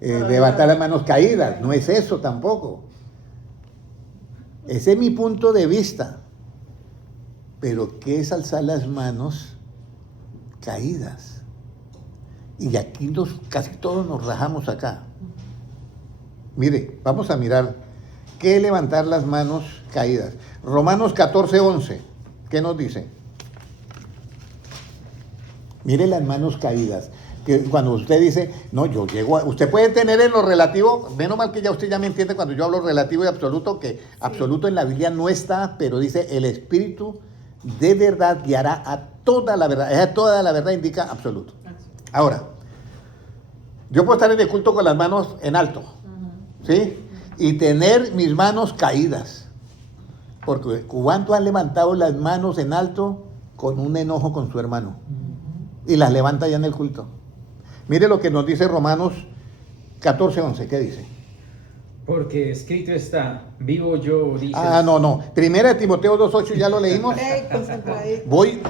levantar las manos caídas. No es eso tampoco. Ese es mi punto de vista. Pero ¿qué es alzar las manos caídas? Y aquí casi todos nos rajamos acá. Mire, vamos a mirar qué es levantar las manos caídas. Romanos 14:11, ¿qué nos dice? Mire las manos caídas. Que cuando usted dice, no, yo llego a... Usted puede tener en lo relativo, menos mal que ya usted ya me entiende cuando yo hablo relativo y absoluto, que absoluto en la Biblia no está, pero dice el Espíritu de verdad guiará a toda la verdad. Esa toda la verdad indica absoluto. Ahora, yo puedo estar en el culto con las manos en alto, ¿sí? Y tener mis manos caídas. Porque ¿cuántos han levantado las manos en alto con un enojo con su hermano? Y las levanta ya en el culto. Mire lo que nos dice Romanos 14:11. ¿Qué dice? Porque escrito está, vivo yo, dice. No. Primera de Timoteo 2:8 ya lo leímos. Concentradito. Voy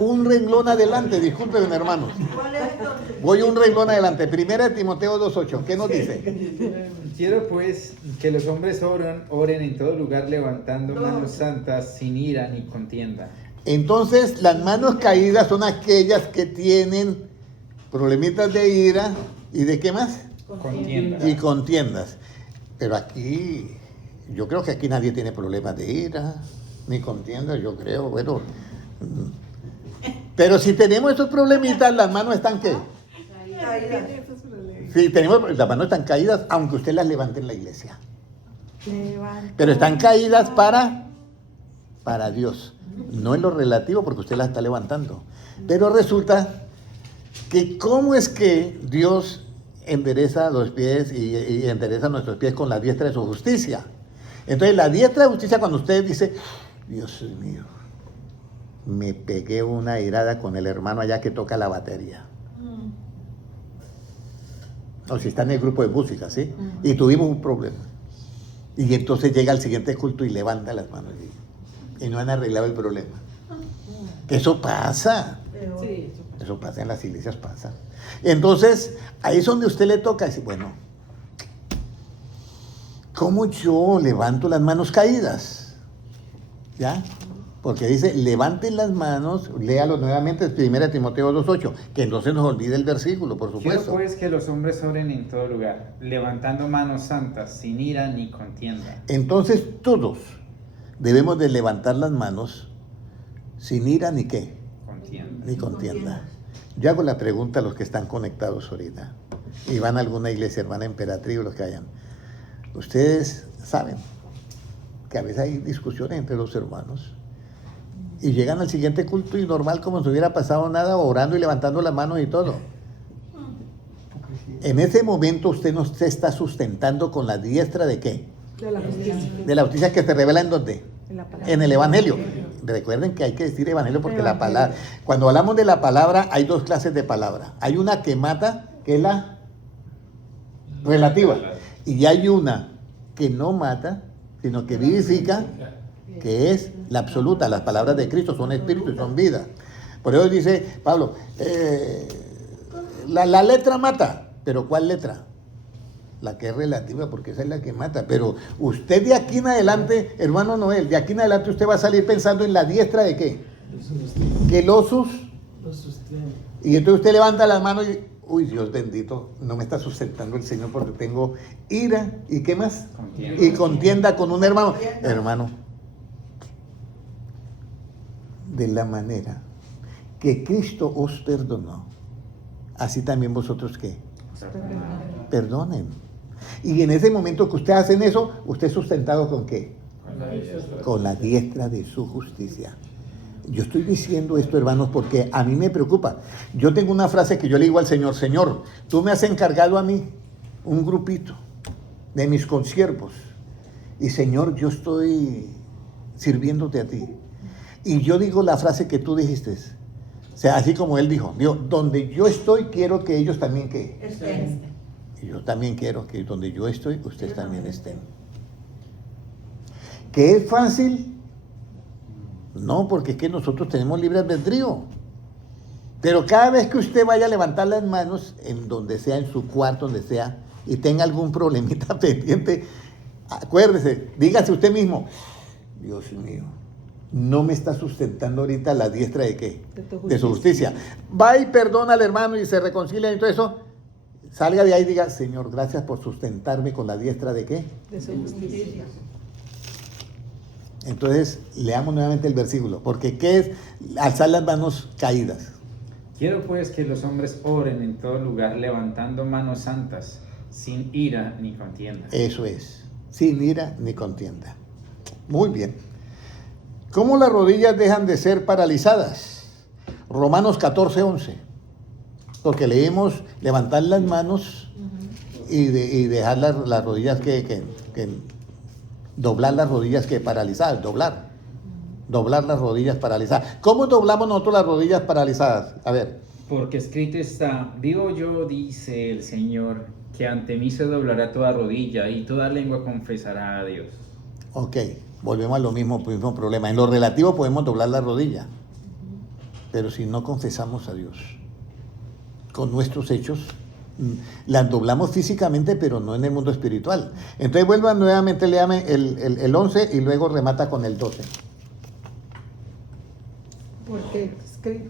un renglón adelante, disculpen hermanos. ¿Cuál es entonces? Voy un renglón adelante. Primera de Timoteo 2:8. ¿Qué nos dice? Quiero pues que los hombres oren en todo lugar levantando manos santas sin ira ni contienda. Entonces, las manos caídas son aquellas que tienen problemitas de ira y de qué más? Contienda. Y contiendas. Pero aquí, yo creo que aquí nadie tiene problemas de ira ni contiendas, yo creo, bueno. Pero si tenemos esos problemitas, las manos están ¿qué? Sí, las manos están caídas, aunque usted las levante en la iglesia. Pero están caídas para Dios. No en lo relativo, porque usted las está levantando. Pero resulta que cómo es que Dios endereza los pies y endereza nuestros pies con la diestra de su justicia. Entonces, la diestra de justicia, cuando usted dice, Dios mío, me pegué una irada con el hermano allá que toca la batería. O si está en el grupo de música, ¿sí? Y tuvimos un problema. Y entonces llega al siguiente culto y levanta las manos y no han arreglado el problema. Eso pasa. Sí. Eso pasa en las iglesias, pasa. Entonces, ahí es donde usted le toca decir, bueno, ¿cómo yo levanto las manos caídas? ¿Ya? Porque dice, levanten las manos, léalo nuevamente, es 1 Timoteo 2:8, que no se nos olvide el versículo, por Quiero supuesto. pues que los hombres oren en todo lugar, levantando manos santas sin ira ni contienda. Entonces, todos debemos de levantar las manos sin ira ni qué, Contienda. ni contienda. Yo hago la pregunta a los que están conectados ahorita y van a alguna iglesia, hermana Emperatriz o los que hayan. Ustedes saben que a veces hay discusiones entre los hermanos y llegan al siguiente culto y normal como si no hubiera pasado nada, orando y levantando las manos y todo. En ese momento usted no se está sustentando con la diestra de qué? De la justicia. De la justicia que se revela en dónde? En la palabra. En el Evangelio. Recuerden que hay que decir Evangelio porque la palabra, cuando hablamos de la palabra, hay dos clases de palabra. Hay una que mata, que es la relativa. Y hay una que no mata, sino que vivifica, que es la absoluta. Las palabras de Cristo son espíritu y son vida. Por eso dice Pablo, la letra mata, pero ¿cuál letra? La que es relativa, porque esa es la que mata. Pero usted de aquí en adelante, hermano Noel, de aquí en adelante usted va a salir pensando en la diestra de qué? Que los sostiene. Y entonces usted levanta las manos y, uy, Dios bendito, no me está sustentando el Señor porque tengo ira y ¿qué más? Contienda. Y contienda con un hermano. Hermano, de la manera que Cristo os perdonó, así también vosotros ¿qué? Perdonen. Y en ese momento que ustedes hacen eso, usted es sustentado ¿con qué? Con la diestra de su justicia. Yo estoy diciendo esto, hermanos, porque a mí me preocupa. Yo tengo una frase que yo le digo al Señor, Señor, tú me has encargado a mí un grupito de mis consiervos. Y Señor, yo estoy sirviéndote a ti. Y yo digo la frase que tú dijiste. O sea, así como él dijo, Dios, donde yo estoy, quiero que ellos también ¿qué? Estén. Y yo también quiero que donde yo estoy, ustedes también estén. ¿Que es fácil? No, porque es que nosotros tenemos libre albedrío. Pero cada vez que usted vaya a levantar las manos, en donde sea, en su cuarto, donde sea, y tenga algún problemita pendiente, acuérdese, dígase usted mismo, Dios mío, no me está sustentando ahorita la diestra de qué? De su justicia. Va y perdona al hermano y se reconcilia y todo eso. Salga de ahí y diga, Señor, gracias por sustentarme con la diestra de qué? De su justicia. Entonces, leamos nuevamente el versículo, porque ¿qué es alzar las manos caídas? Quiero pues que los hombres oren en todo lugar, levantando manos santas, sin ira ni contienda. Eso es, sin ira ni contienda. Muy bien. ¿Cómo las rodillas dejan de ser paralizadas? Romanos 14:11. Porque leemos levantar las manos y dejar las rodillas que doblar las rodillas que paralizadas, doblar las rodillas paralizadas. ¿Cómo doblamos nosotros las rodillas paralizadas? A ver. Porque escrito está, vivo yo, dice el Señor, que ante mí se doblará toda rodilla y toda lengua confesará a Dios. Ok, volvemos a lo mismo problema. En lo relativo podemos doblar la rodilla, pero si no confesamos a Dios con nuestros hechos, las doblamos físicamente, pero no en el mundo espiritual. Entonces vuelvan nuevamente, léame el 11 y luego remata con el 12.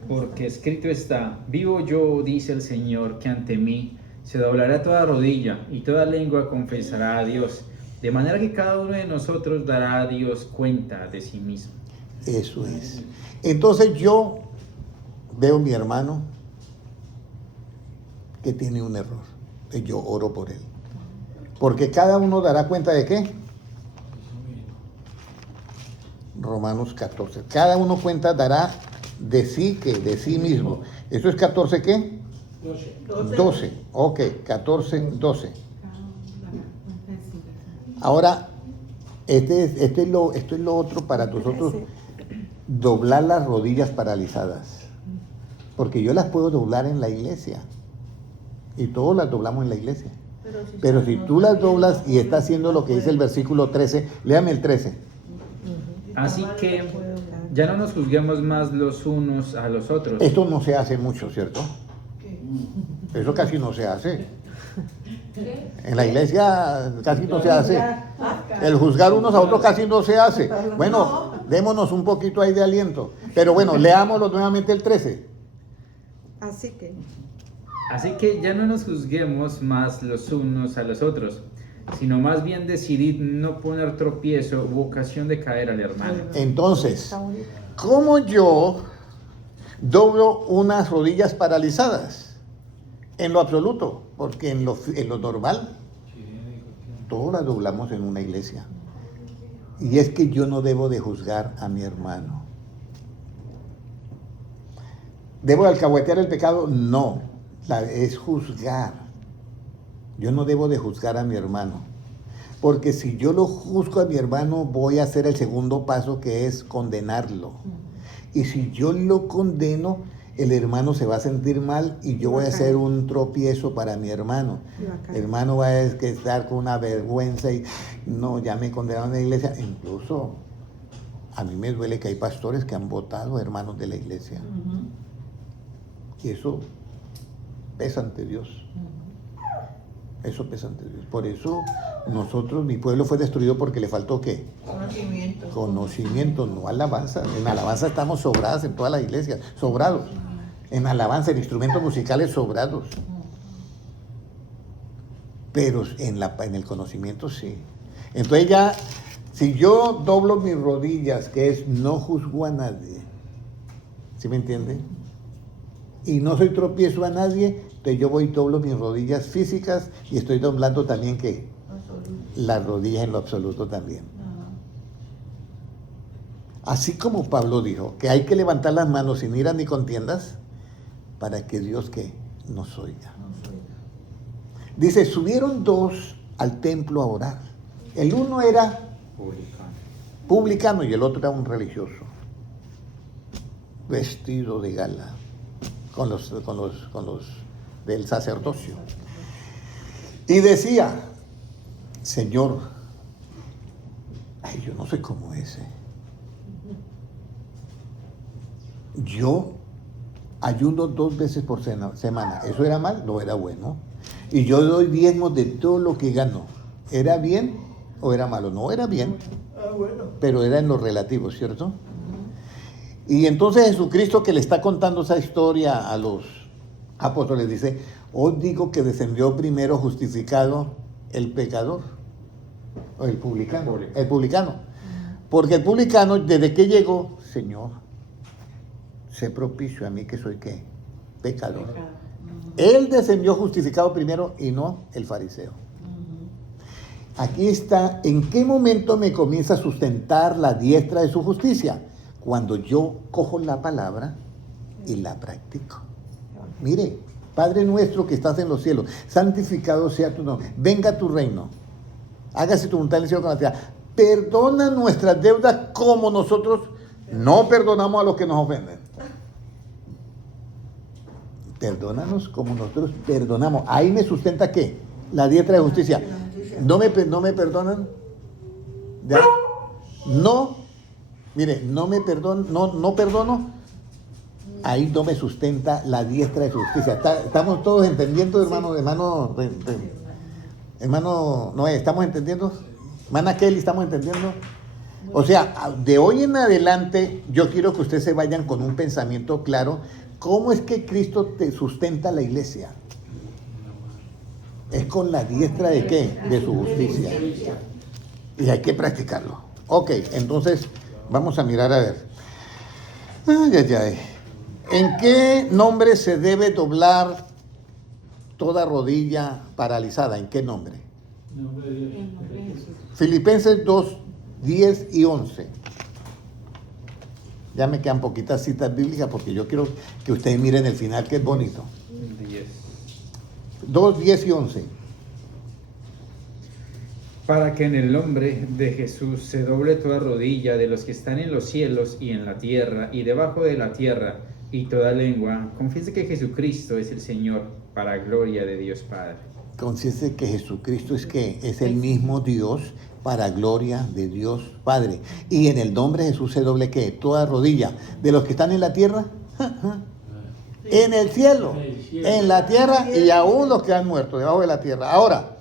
Porque escrito está, vivo yo, dice el Señor, que ante mí se doblará toda rodilla y toda lengua confesará a Dios, de manera que cada uno de nosotros dará a Dios cuenta de sí mismo. Eso es. Entonces yo veo a mi hermano que tiene un error, y yo oro por él. Porque cada uno dará cuenta de ¿qué? Romanos 14. Cada uno dará de sí, que de sí mismo. ¿Eso es 14 qué? 12. Ok, 14, 12. Ahora, esto es lo otro para nosotros, doblar las rodillas paralizadas. Porque yo las puedo doblar en la iglesia. Y todos las doblamos en la iglesia. Pero si tú las doblas y estás haciendo lo que dice el versículo 13, léame el 13. Así que ya no nos juzguemos más los unos a los otros. Esto no se hace mucho, ¿cierto? Eso casi no se hace. En la iglesia casi no se hace. El juzgar unos a otros casi no se hace. Bueno, démonos un poquito ahí de aliento. Pero bueno, leámoslo nuevamente el 13. Así que ya no nos juzguemos más los unos a los otros, sino más bien decidid no poner tropiezo u ocasión de caer al hermano. Entonces, ¿cómo yo doblo unas rodillas paralizadas? En lo absoluto, porque en lo normal, todos las doblamos en una iglesia. Y es que yo no debo de juzgar a mi hermano. ¿Debo de alcahuetear el pecado? No, es juzgar. Yo no debo de juzgar a mi hermano. Porque si yo lo juzgo a mi hermano, voy a hacer el segundo paso, que es condenarlo. Y si yo lo condeno, el hermano se va a sentir mal y yo voy a hacer un tropiezo para mi hermano. El hermano va a estar con una vergüenza y no, ya me condenaron en la iglesia. Incluso a mí me duele que hay pastores que han votado hermanos de la iglesia. Y eso pesa ante Dios. Eso pesa ante Dios. Por eso mi pueblo fue destruido porque le faltó ¿qué? Conocimiento. Conocimiento, no alabanza. En alabanza estamos sobradas en todas las iglesias, sobrados. En alabanza, en instrumentos musicales sobrados. Pero en el conocimiento sí. Entonces ya, si yo doblo mis rodillas, que es no juzgo a nadie, ¿sí me entiende? Y no soy tropiezo a nadie, entonces yo voy y doblo mis rodillas físicas y estoy doblando también ¿qué? Las rodillas en lo absoluto también. Así como Pablo dijo que hay que levantar las manos sin iras ni contiendas para que Dios ¿qué? Nos oiga. Dice, subieron dos al templo a orar. El uno era publicano y el otro era un religioso, vestido de gala, con los del sacerdocio. Y decía, Señor, yo no sé cómo es. Yo ayuno 2 veces por semana. ¿Eso era mal? No, era bueno. Y yo doy diezmos de todo lo que gano. ¿Era bien o era malo? No, era bien. Pero era en lo relativo, ¿cierto? Y entonces Jesucristo, que le está contando esa historia a los apóstoles, dice, os digo que descendió primero justificado el pecador, o el publicano. El publicano. Porque el publicano, desde que llegó, Señor, sé propicio a mí que soy ¿qué? Pecador. Él descendió justificado primero y no el fariseo. Aquí está, ¿en qué momento me comienza a sustentar la diestra de su justicia? cuando yo cojo la palabra y la practico. Mire, Padre nuestro que estás en los cielos, santificado sea tu nombre, venga tu reino, hágase tu voluntad en el cielo como en la tierra. Perdona nuestras deudas como nosotros no perdonamos a los que nos ofenden. Perdónanos como nosotros perdonamos. Ahí me sustenta ¿qué? La diestra de justicia. ¿No me perdonan? ¿Ya? No. Mire, no me perdono, no perdono. Ahí no me sustenta la diestra de justicia. ¿Estamos todos entendiendo, hermano? Hermano Noé, ¿estamos entendiendo? Hermana Kelly, ¿estamos entendiendo? O sea, de hoy en adelante, yo quiero que ustedes se vayan con un pensamiento claro. ¿Cómo es que Cristo te sustenta la iglesia? Es con la diestra de ¿qué? De su justicia. Y hay que practicarlo. Ok, entonces vamos a mirar a ver. ¿En qué nombre se debe doblar toda rodilla paralizada? ¿En qué nombre? En nombre de Jesús. Filipenses 2, 10 y 11. Ya me quedan poquitas citas bíblicas porque yo quiero que ustedes miren el final, que es bonito. 10. 2, 10 y 11. Para que en el nombre de Jesús se doble toda rodilla de los que están en los cielos y en la tierra y debajo de la tierra, y toda lengua confiese que Jesucristo es el Señor, para gloria de Dios Padre. Consciente que Jesucristo es que es el mismo Dios para gloria de Dios Padre. Y en el nombre de Jesús se doble ¿qué? Toda rodilla de los que están en la tierra, en el cielo, en la tierra y aún los que han muerto debajo de la tierra. Ahora,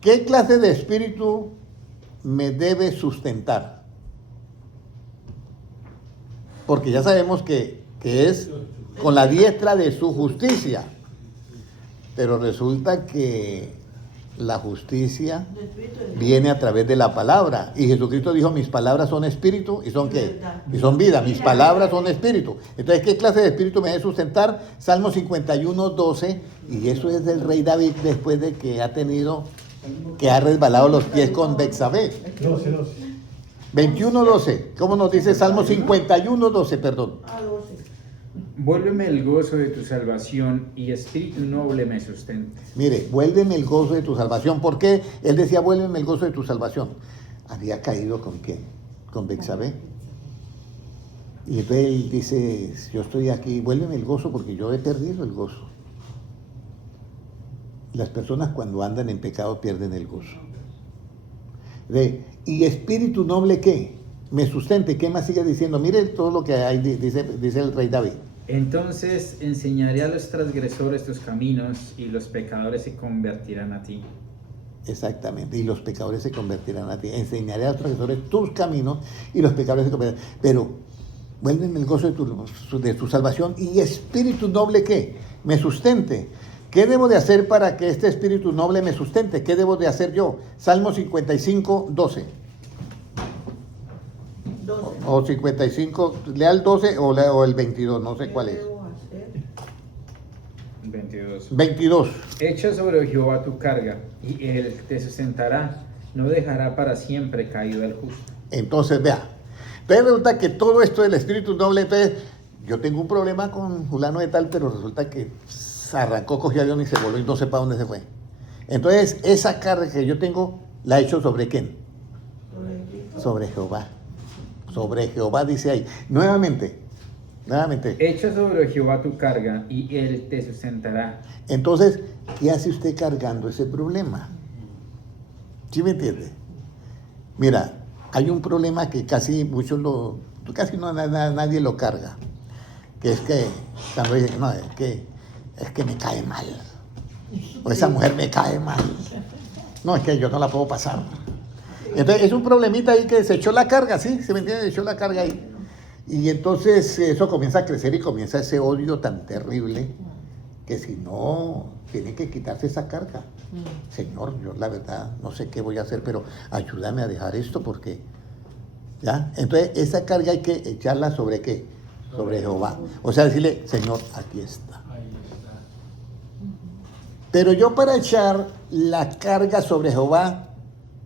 ¿qué clase de espíritu me debe sustentar? Porque ya sabemos que es con la diestra de su justicia. Pero resulta que la justicia viene a través de la palabra. Y Jesucristo dijo, mis palabras son espíritu y son ¿qué? Y son vida. Mis palabras son espíritu. Entonces, ¿qué clase de espíritu me debe sustentar? Salmo 51, 12. Y eso es del rey David después de que ha resbalado los pies con Betsabé. 12. 21, 12. ¿Cómo nos dice Salmo 51, 12? Perdón. Vuélveme el gozo de tu salvación y espíritu noble me sustente. Mire, vuélveme el gozo de tu salvación. ¿Por qué? Él decía, vuélveme el gozo de tu salvación. Había caído ¿con quién? Con Betsabé. Y entonces él dice, yo estoy aquí, vuélveme el gozo porque yo he perdido el gozo. Las personas cuando andan en pecado pierden el gozo. ¿Y espíritu noble qué? Me sustente. ¿Qué más sigue diciendo? Mire todo lo que hay, dice el rey David. Entonces enseñaré a los transgresores tus caminos y los pecadores se convertirán a ti. Exactamente, y los pecadores se convertirán a ti. Enseñaré a los transgresores tus caminos y los pecadores se convertirán. Pero vuélveme el gozo de tu salvación y espíritu noble ¿qué? Me sustente. ¿Qué debo de hacer para que este espíritu noble me sustente? ¿Qué debo de hacer yo? Salmo 55, 12. O 55, lea el 12 o el 22, no sé cuál es. 22. 22. Echa sobre Jehová tu carga y él te sustentará, no dejará para siempre caído el justo. Entonces, vea. Entonces resulta que todo esto del espíritu noble, entonces, yo tengo un problema con fulano de tal, pero resulta que se arrancó, cogió avión y se volvió y no sé para dónde se fue. Entonces, esa carga que yo tengo, ¿la he hecho sobre quién? Sobre Jehová. Sobre Jehová dice ahí. Nuevamente. Echa sobre Jehová tu carga y él te sustentará. Entonces, ¿qué hace usted cargando ese problema? ¿Sí me entiende? Mira, hay un problema que casi nadie lo carga. Que es que cuando dicen, no, es que me cae mal. O esa mujer me cae mal. No, es que yo no la puedo pasar. Entonces, es un problemita ahí que se echó la carga, ¿sí? ¿Se me entiende? Se echó la carga ahí. Y entonces eso comienza a crecer y comienza ese odio tan terrible que si no, tiene que quitarse esa carga. Señor, yo la verdad no sé qué voy a hacer, pero ayúdame a dejar esto porque, ¿ya? Entonces, esa carga hay que echarla sobre ¿qué? Sobre Jehová. O sea, decirle, Señor, aquí está. Pero yo para echar la carga sobre Jehová,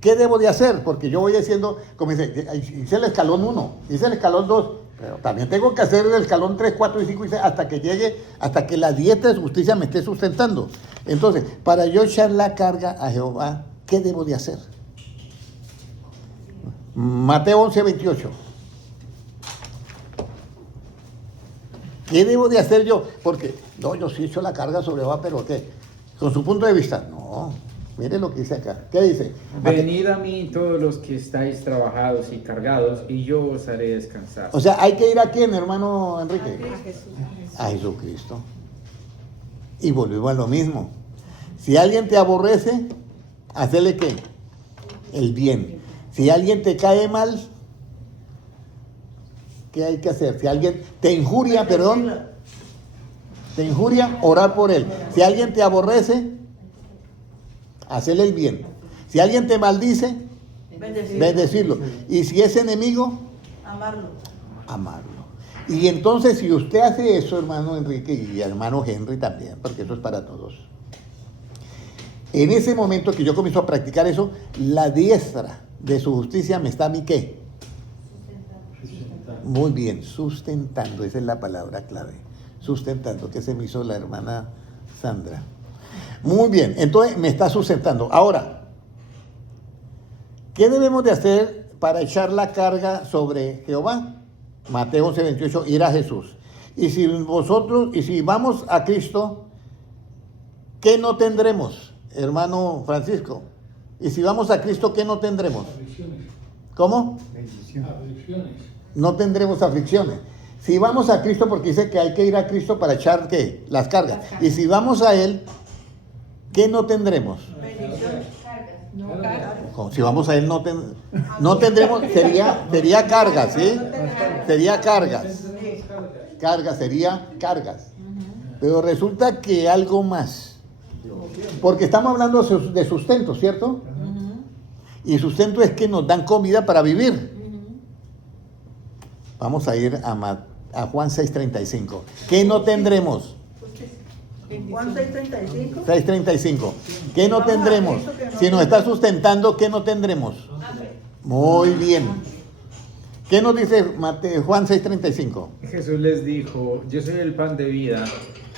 ¿qué debo de hacer? Porque yo voy haciendo, como dice, hice el escalón 1, hice el escalón 2, Pero también tengo que hacer el escalón 3, 4 y 5 y 6 hasta que llegue, hasta que la diestra de justicia me esté sustentando. Entonces, para yo echar la carga a Jehová, ¿qué debo de hacer? Mateo 11, 28. ¿Qué debo de hacer yo? Porque, no, yo sí echo la carga sobre Jehová, pero ¿qué? Con su punto de vista. No, mire lo que dice acá. ¿Qué dice? Venid a mí todos los que estáis trabajados y cargados, y yo os haré descansar. O sea, hay que ir a quién, hermano Enrique. A Jesús. A Jesucristo. Y volvemos a lo mismo. Si alguien te aborrece, hacele ¿qué? El bien. Si alguien te cae mal, ¿qué hay que hacer? Si alguien te injuria, perdón, te injuria, orar por él. Si alguien te aborrece, hacele el bien. Si alguien te maldice, bendecirlo. Y si es enemigo, Amarlo. amarlo. Y entonces, si usted hace eso, hermano Enrique y hermano Henry también, porque eso es para todos. En ese momento que yo comienzo a practicar eso, la diestra de su justicia me está a mí ¿qué? Muy bien, sustentando, esa es la palabra clave. Sustentando, que se me hizo la hermana Sandra. Muy bien, entonces me está sustentando. Ahora, ¿qué debemos de hacer para echar la carga sobre Jehová? Mateo 11, 28, ir a Jesús. Y si vamos a Cristo, ¿qué no tendremos, hermano Francisco? Y si vamos a Cristo, ¿qué no tendremos? Aflicciones. ¿Cómo? Bendición. Aflicciones. No tendremos aflicciones. Si vamos a Cristo, porque dice que hay que ir a Cristo para echar ¿qué? Las cargas. Y si vamos a Él, ¿qué no tendremos? Bendiciones. No, cargas. Si vamos a Él, no tendremos, sería cargas, ¿sí? Sería cargas. Cargas, sería cargas. Pero resulta que algo más. Porque estamos hablando de sustento, ¿cierto? Y sustento es que nos dan comida para vivir. Vamos a ir a Juan 6:35. ¿Qué no tendremos? Juan 6:35. 6:35. ¿Qué no tendremos? Si nos está sustentando, ¿qué no tendremos? Muy bien. ¿Qué nos dice Juan 6:35? Jesús les dijo, yo soy el pan de vida,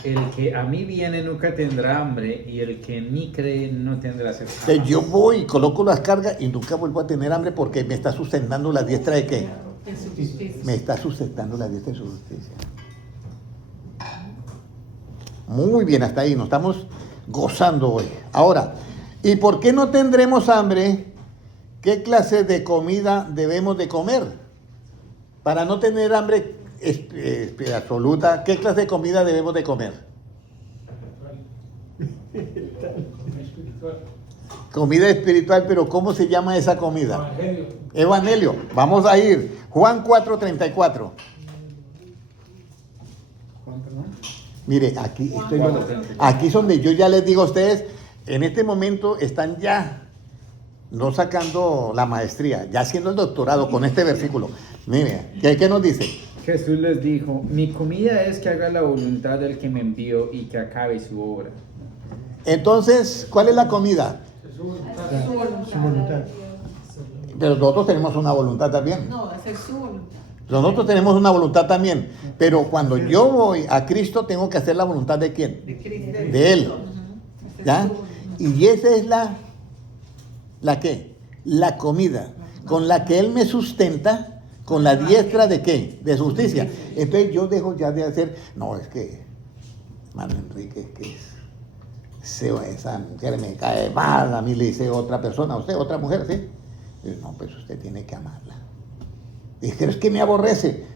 el que a mí viene nunca tendrá hambre, y el que en mí cree no tendrá sed. Entonces, yo voy, coloco las cargas y nunca vuelvo a tener hambre porque me está sustentando la diestra de qué? En su justicia. Me está sustentando la diestra de su justicia. Muy bien, hasta ahí, nos estamos gozando hoy. Ahora, ¿y por qué no tendremos hambre? ¿Qué clase de comida debemos de comer? Para no tener hambre absoluta, ¿qué clase de comida debemos de comer? Espiritual. Comida espiritual, pero ¿cómo se llama esa comida? Evangelio. Evangelio. Vamos a ir. Juan 4:34. Juan, perdón. Mire, aquí es donde yo ya les digo a ustedes, en este momento están ya no sacando la maestría, ya haciendo el doctorado con este versículo. Mire, ¿qué nos dice? Jesús les dijo, mi comida es que haga la voluntad del que me envió y que acabe su obra. Entonces, ¿cuál es la comida? Jesús. Su voluntad. Pero nosotros tenemos una voluntad también. No, hacer su voluntad. Nosotros tenemos una voluntad también. Pero cuando yo voy a Cristo, tengo que hacer la voluntad de quién? De Cristo. De Él. ¿Ya? Y esa es ¿la qué? La comida con la que Él me sustenta, con la diestra de qué? De su justicia. Entonces yo dejo ya de hacer, no, es que, hermano Enrique, es que esa mujer me cae mal, a mí le dice otra persona, a usted, otra mujer, ¿sí? Y yo, no, pues usted tiene que amarla. Y es que me aborrece.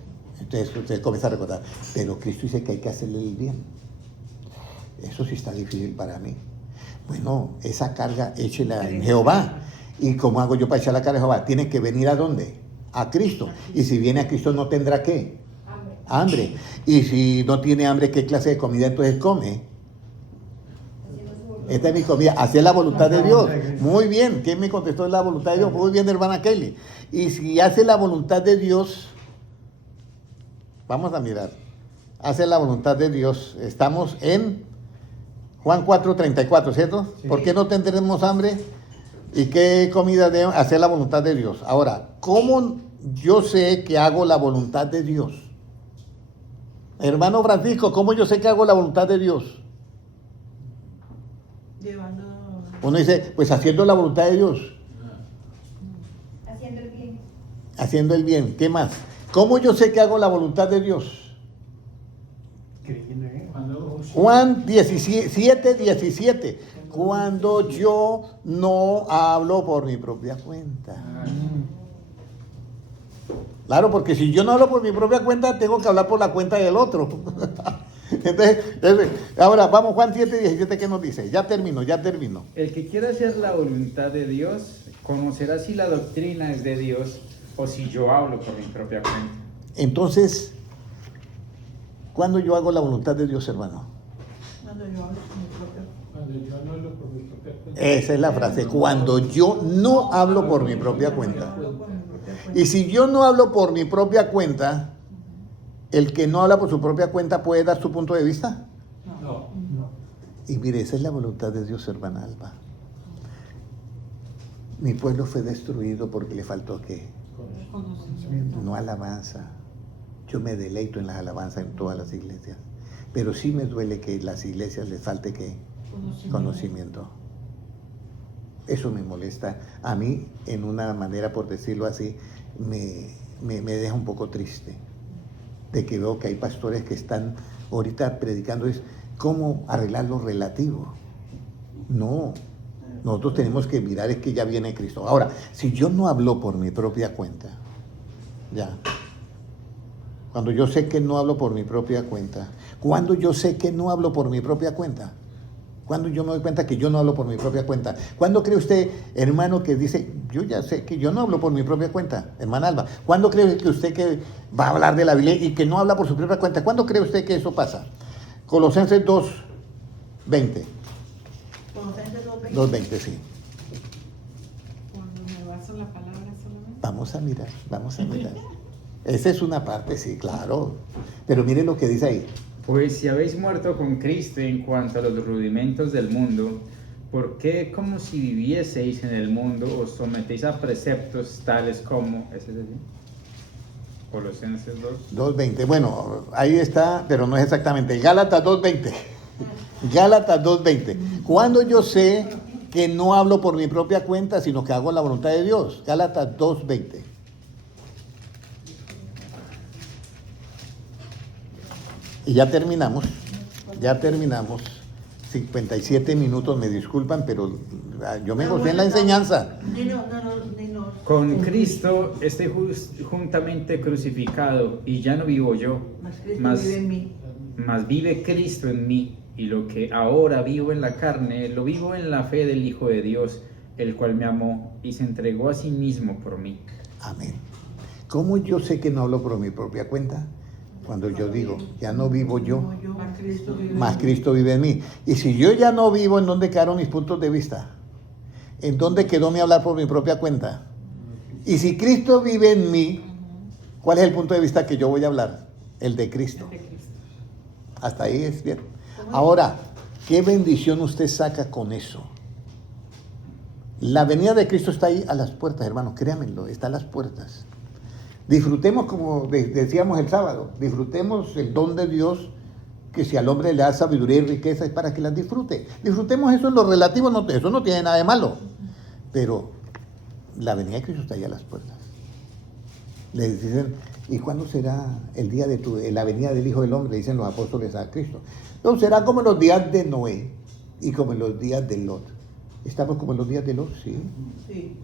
Entonces usted comienza a recordar, pero Cristo dice que hay que hacerle el bien. Eso sí está difícil para mí. Bueno, esa carga échela en Jehová. ¿Y cómo hago yo para echar la carga en Jehová? Tiene que venir ¿a dónde? A Cristo. Y si viene a Cristo no tendrá ¿qué? Hambre. Y si no tiene hambre, ¿qué clase de comida entonces come? Esta es mi comida. Hacer la voluntad de Dios. Muy bien. ¿Quién me contestó? Es la voluntad de Dios. Muy bien, hermana Kelly. Y si hace la voluntad de Dios, vamos a mirar. Hace la voluntad de Dios. Estamos en Juan 4:34, ¿cierto? Sí. ¿Por qué no tendremos hambre? ¿Y qué comida debemos hacer la voluntad de Dios? Ahora, ¿cómo yo sé que hago la voluntad de Dios? Hermano Francisco, ¿cómo yo sé que hago la voluntad de Dios? Llevando. Uno dice, pues haciendo la voluntad de Dios. Haciendo el bien. Haciendo el bien. ¿Qué más? ¿Cómo yo sé que hago la voluntad de Dios? Creyendo en él. Juan 17:17. Cuando yo no hablo por mi propia cuenta. Claro, porque si yo no hablo por mi propia cuenta, tengo que hablar por la cuenta del otro. Entonces, ahora vamos, Juan 7:17, ¿qué nos dice? Ya termino. El que quiera hacer la voluntad de Dios conocerá si la doctrina es de Dios o si yo hablo por mi propia cuenta. Entonces, ¿cuándo yo hago la voluntad de Dios, hermano? Cuando yo hablo con mi propio. Cuando yo no hablo por mi propia cuenta. Esa es la frase, cuando yo no hablo por mi propia cuenta. Hablo por mi propia cuenta. Y si yo no hablo por mi propia cuenta, ¿el que no habla por su propia cuenta puede dar su punto de vista? No. Y mire, esa es la voluntad de Dios, hermana Alba. Mi pueblo fue destruido porque le faltó ¿qué? No alabanza. Yo me deleito en las alabanzas en todas las iglesias. Pero sí me duele que en las iglesias les falte ¿qué? Conocimiento. Eso me molesta. A mí, en una manera, por decirlo así, me deja un poco triste. De que veo que hay pastores que están ahorita predicando es cómo arreglar lo relativo. No, nosotros tenemos que mirar es que ya viene Cristo. Ahora, si yo no hablo por mi propia cuenta, ya, cuando yo sé que no hablo por mi propia cuenta, cuando yo sé que no hablo por mi propia cuenta, cuando yo me doy cuenta que yo no hablo por mi propia cuenta, ¿cuándo cree usted, hermano, que dice, yo ya sé que yo no hablo por mi propia cuenta, hermana Alba? ¿Cuándo cree que usted que va a hablar de la Biblia y que no habla por su propia cuenta? ¿Cuándo cree usted que eso pasa? Colosenses 2:20. Colosenses 2:20. 2:20, sí. Cuando me baso en la palabra solamente. Vamos a mirar. Esa es una parte, sí, claro. Pero miren lo que dice ahí. Pues si habéis muerto con Cristo en cuanto a los rudimentos del mundo, ¿por qué como si vivieseis en el mundo os sometéis a preceptos tales como... ¿Ese es el Colosenses 2? 2:20. Bueno, ahí está, pero no es exactamente. Gálatas 2:20. Gálatas 2:20. Cuando yo sé que no hablo por mi propia cuenta, sino que hago la voluntad de Dios. Gálatas 2:20. Y ya terminamos. 57 minutos, me disculpan, pero yo me gocé en la enseñanza. Dinos. Con Cristo estoy juntamente crucificado y ya no vivo yo, Mas Cristo mas vive en mí. mas vive Cristo en mí, y lo que ahora vivo en la carne, lo vivo en la fe del Hijo de Dios, el cual me amó y se entregó a sí mismo por mí. Amén. ¿Cómo yo sé que no hablo por mi propia cuenta? Cuando yo digo, ya no vivo yo, Mas Cristo vive en más mí. Cristo vive en mí. Y si yo ya no vivo, ¿en dónde quedaron mis puntos de vista? ¿En dónde quedó mi hablar por mi propia cuenta? Y si Cristo vive en mí, ¿cuál es el punto de vista que yo voy a hablar? El de Cristo. Hasta ahí es bien. Ahora, ¿qué bendición usted saca con eso? La venida de Cristo está ahí a las puertas, hermanos, créanmelo, está a las puertas. Disfrutemos, como decíamos el sábado, disfrutemos el don de Dios, que si al hombre le da sabiduría y riqueza es para que las disfrute. Disfrutemos eso en lo relativo, eso no tiene nada de malo. Pero la venida de Cristo está ahí a las puertas. Les dicen, ¿y cuándo será el día de la venida del Hijo del Hombre? Dicen los apóstoles a Cristo. Entonces será como en los días de Noé y como en los días de Lot. ¿Estamos como en los días de Lot? Sí. Sí.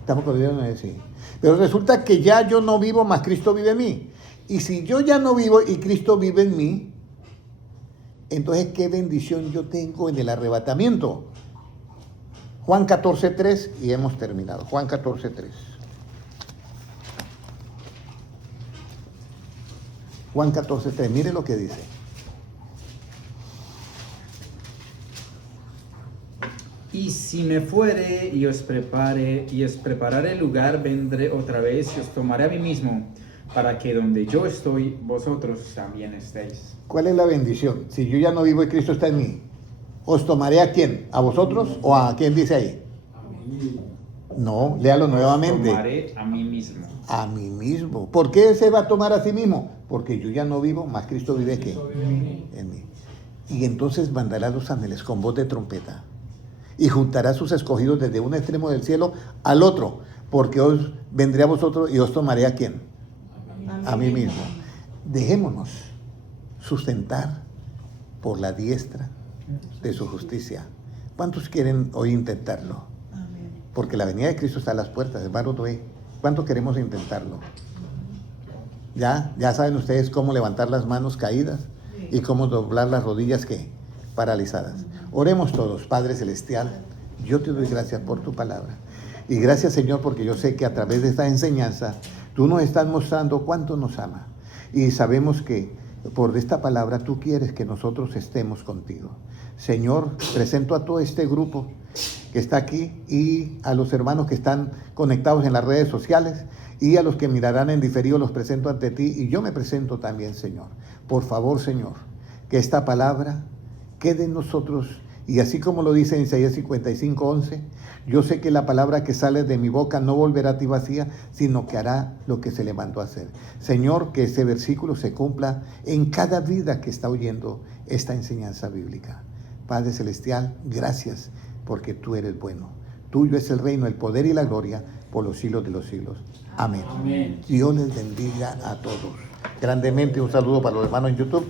Estamos como en los días de Noé, sí. Pero resulta que ya yo no vivo, más Cristo vive en mí. Y si yo ya no vivo y Cristo vive en mí, entonces qué bendición yo tengo en el arrebatamiento. Juan 14:3 y hemos terminado. Juan 14:3. Juan 14:3, mire lo que dice. Y si me fuere y os preparare lugar, vendré otra vez y os tomaré a mí mismo, para que donde yo estoy, vosotros también estéis. ¿Cuál es la bendición? Si yo ya no vivo y Cristo está en mí, ¿os tomaré a quién? ¿A vosotros o a quién dice ahí? No, léalo nuevamente. Tomaré a mí mismo. A mí mismo. ¿Por qué se va a tomar a sí mismo? Porque yo ya no vivo, más Cristo vive ¿qué? En mí. Y entonces mandará a los ángeles con voz de trompeta y juntará a sus escogidos desde un extremo del cielo al otro, porque os vendré a vosotros y os tomaré ¿a quién? A mí mismo. Dejémonos sustentar por la diestra de su justicia. ¿Cuántos quieren hoy intentarlo? Amén. Porque la venida de Cristo está a las puertas, hermano Noé. ¿Cuántos queremos intentarlo? Ya saben ustedes cómo levantar las manos caídas y cómo doblar las rodillas que paralizadas. Oremos todos, Padre Celestial, yo te doy gracias por tu palabra. Y gracias, Señor, porque yo sé que a través de esta enseñanza tú nos estás mostrando cuánto nos ama. Y sabemos que por esta palabra tú quieres que nosotros estemos contigo. Señor, presento a todo este grupo que está aquí y a los hermanos que están conectados en las redes sociales y a los que mirarán en diferido los presento ante ti y yo me presento también, Señor. Por favor, Señor, que esta palabra quede en nosotros y así como lo dice en Isaías 55:11, yo sé que la palabra que sale de mi boca no volverá a ti vacía, sino que hará lo que se le mandó a hacer. Señor, que ese versículo se cumpla en cada vida que está oyendo esta enseñanza bíblica. Padre Celestial, gracias porque tú eres bueno. Tuyo es el reino, el poder y la gloria por los siglos de los siglos. Amén. Amén. Dios les bendiga a todos. Grandemente un saludo para los hermanos en YouTube.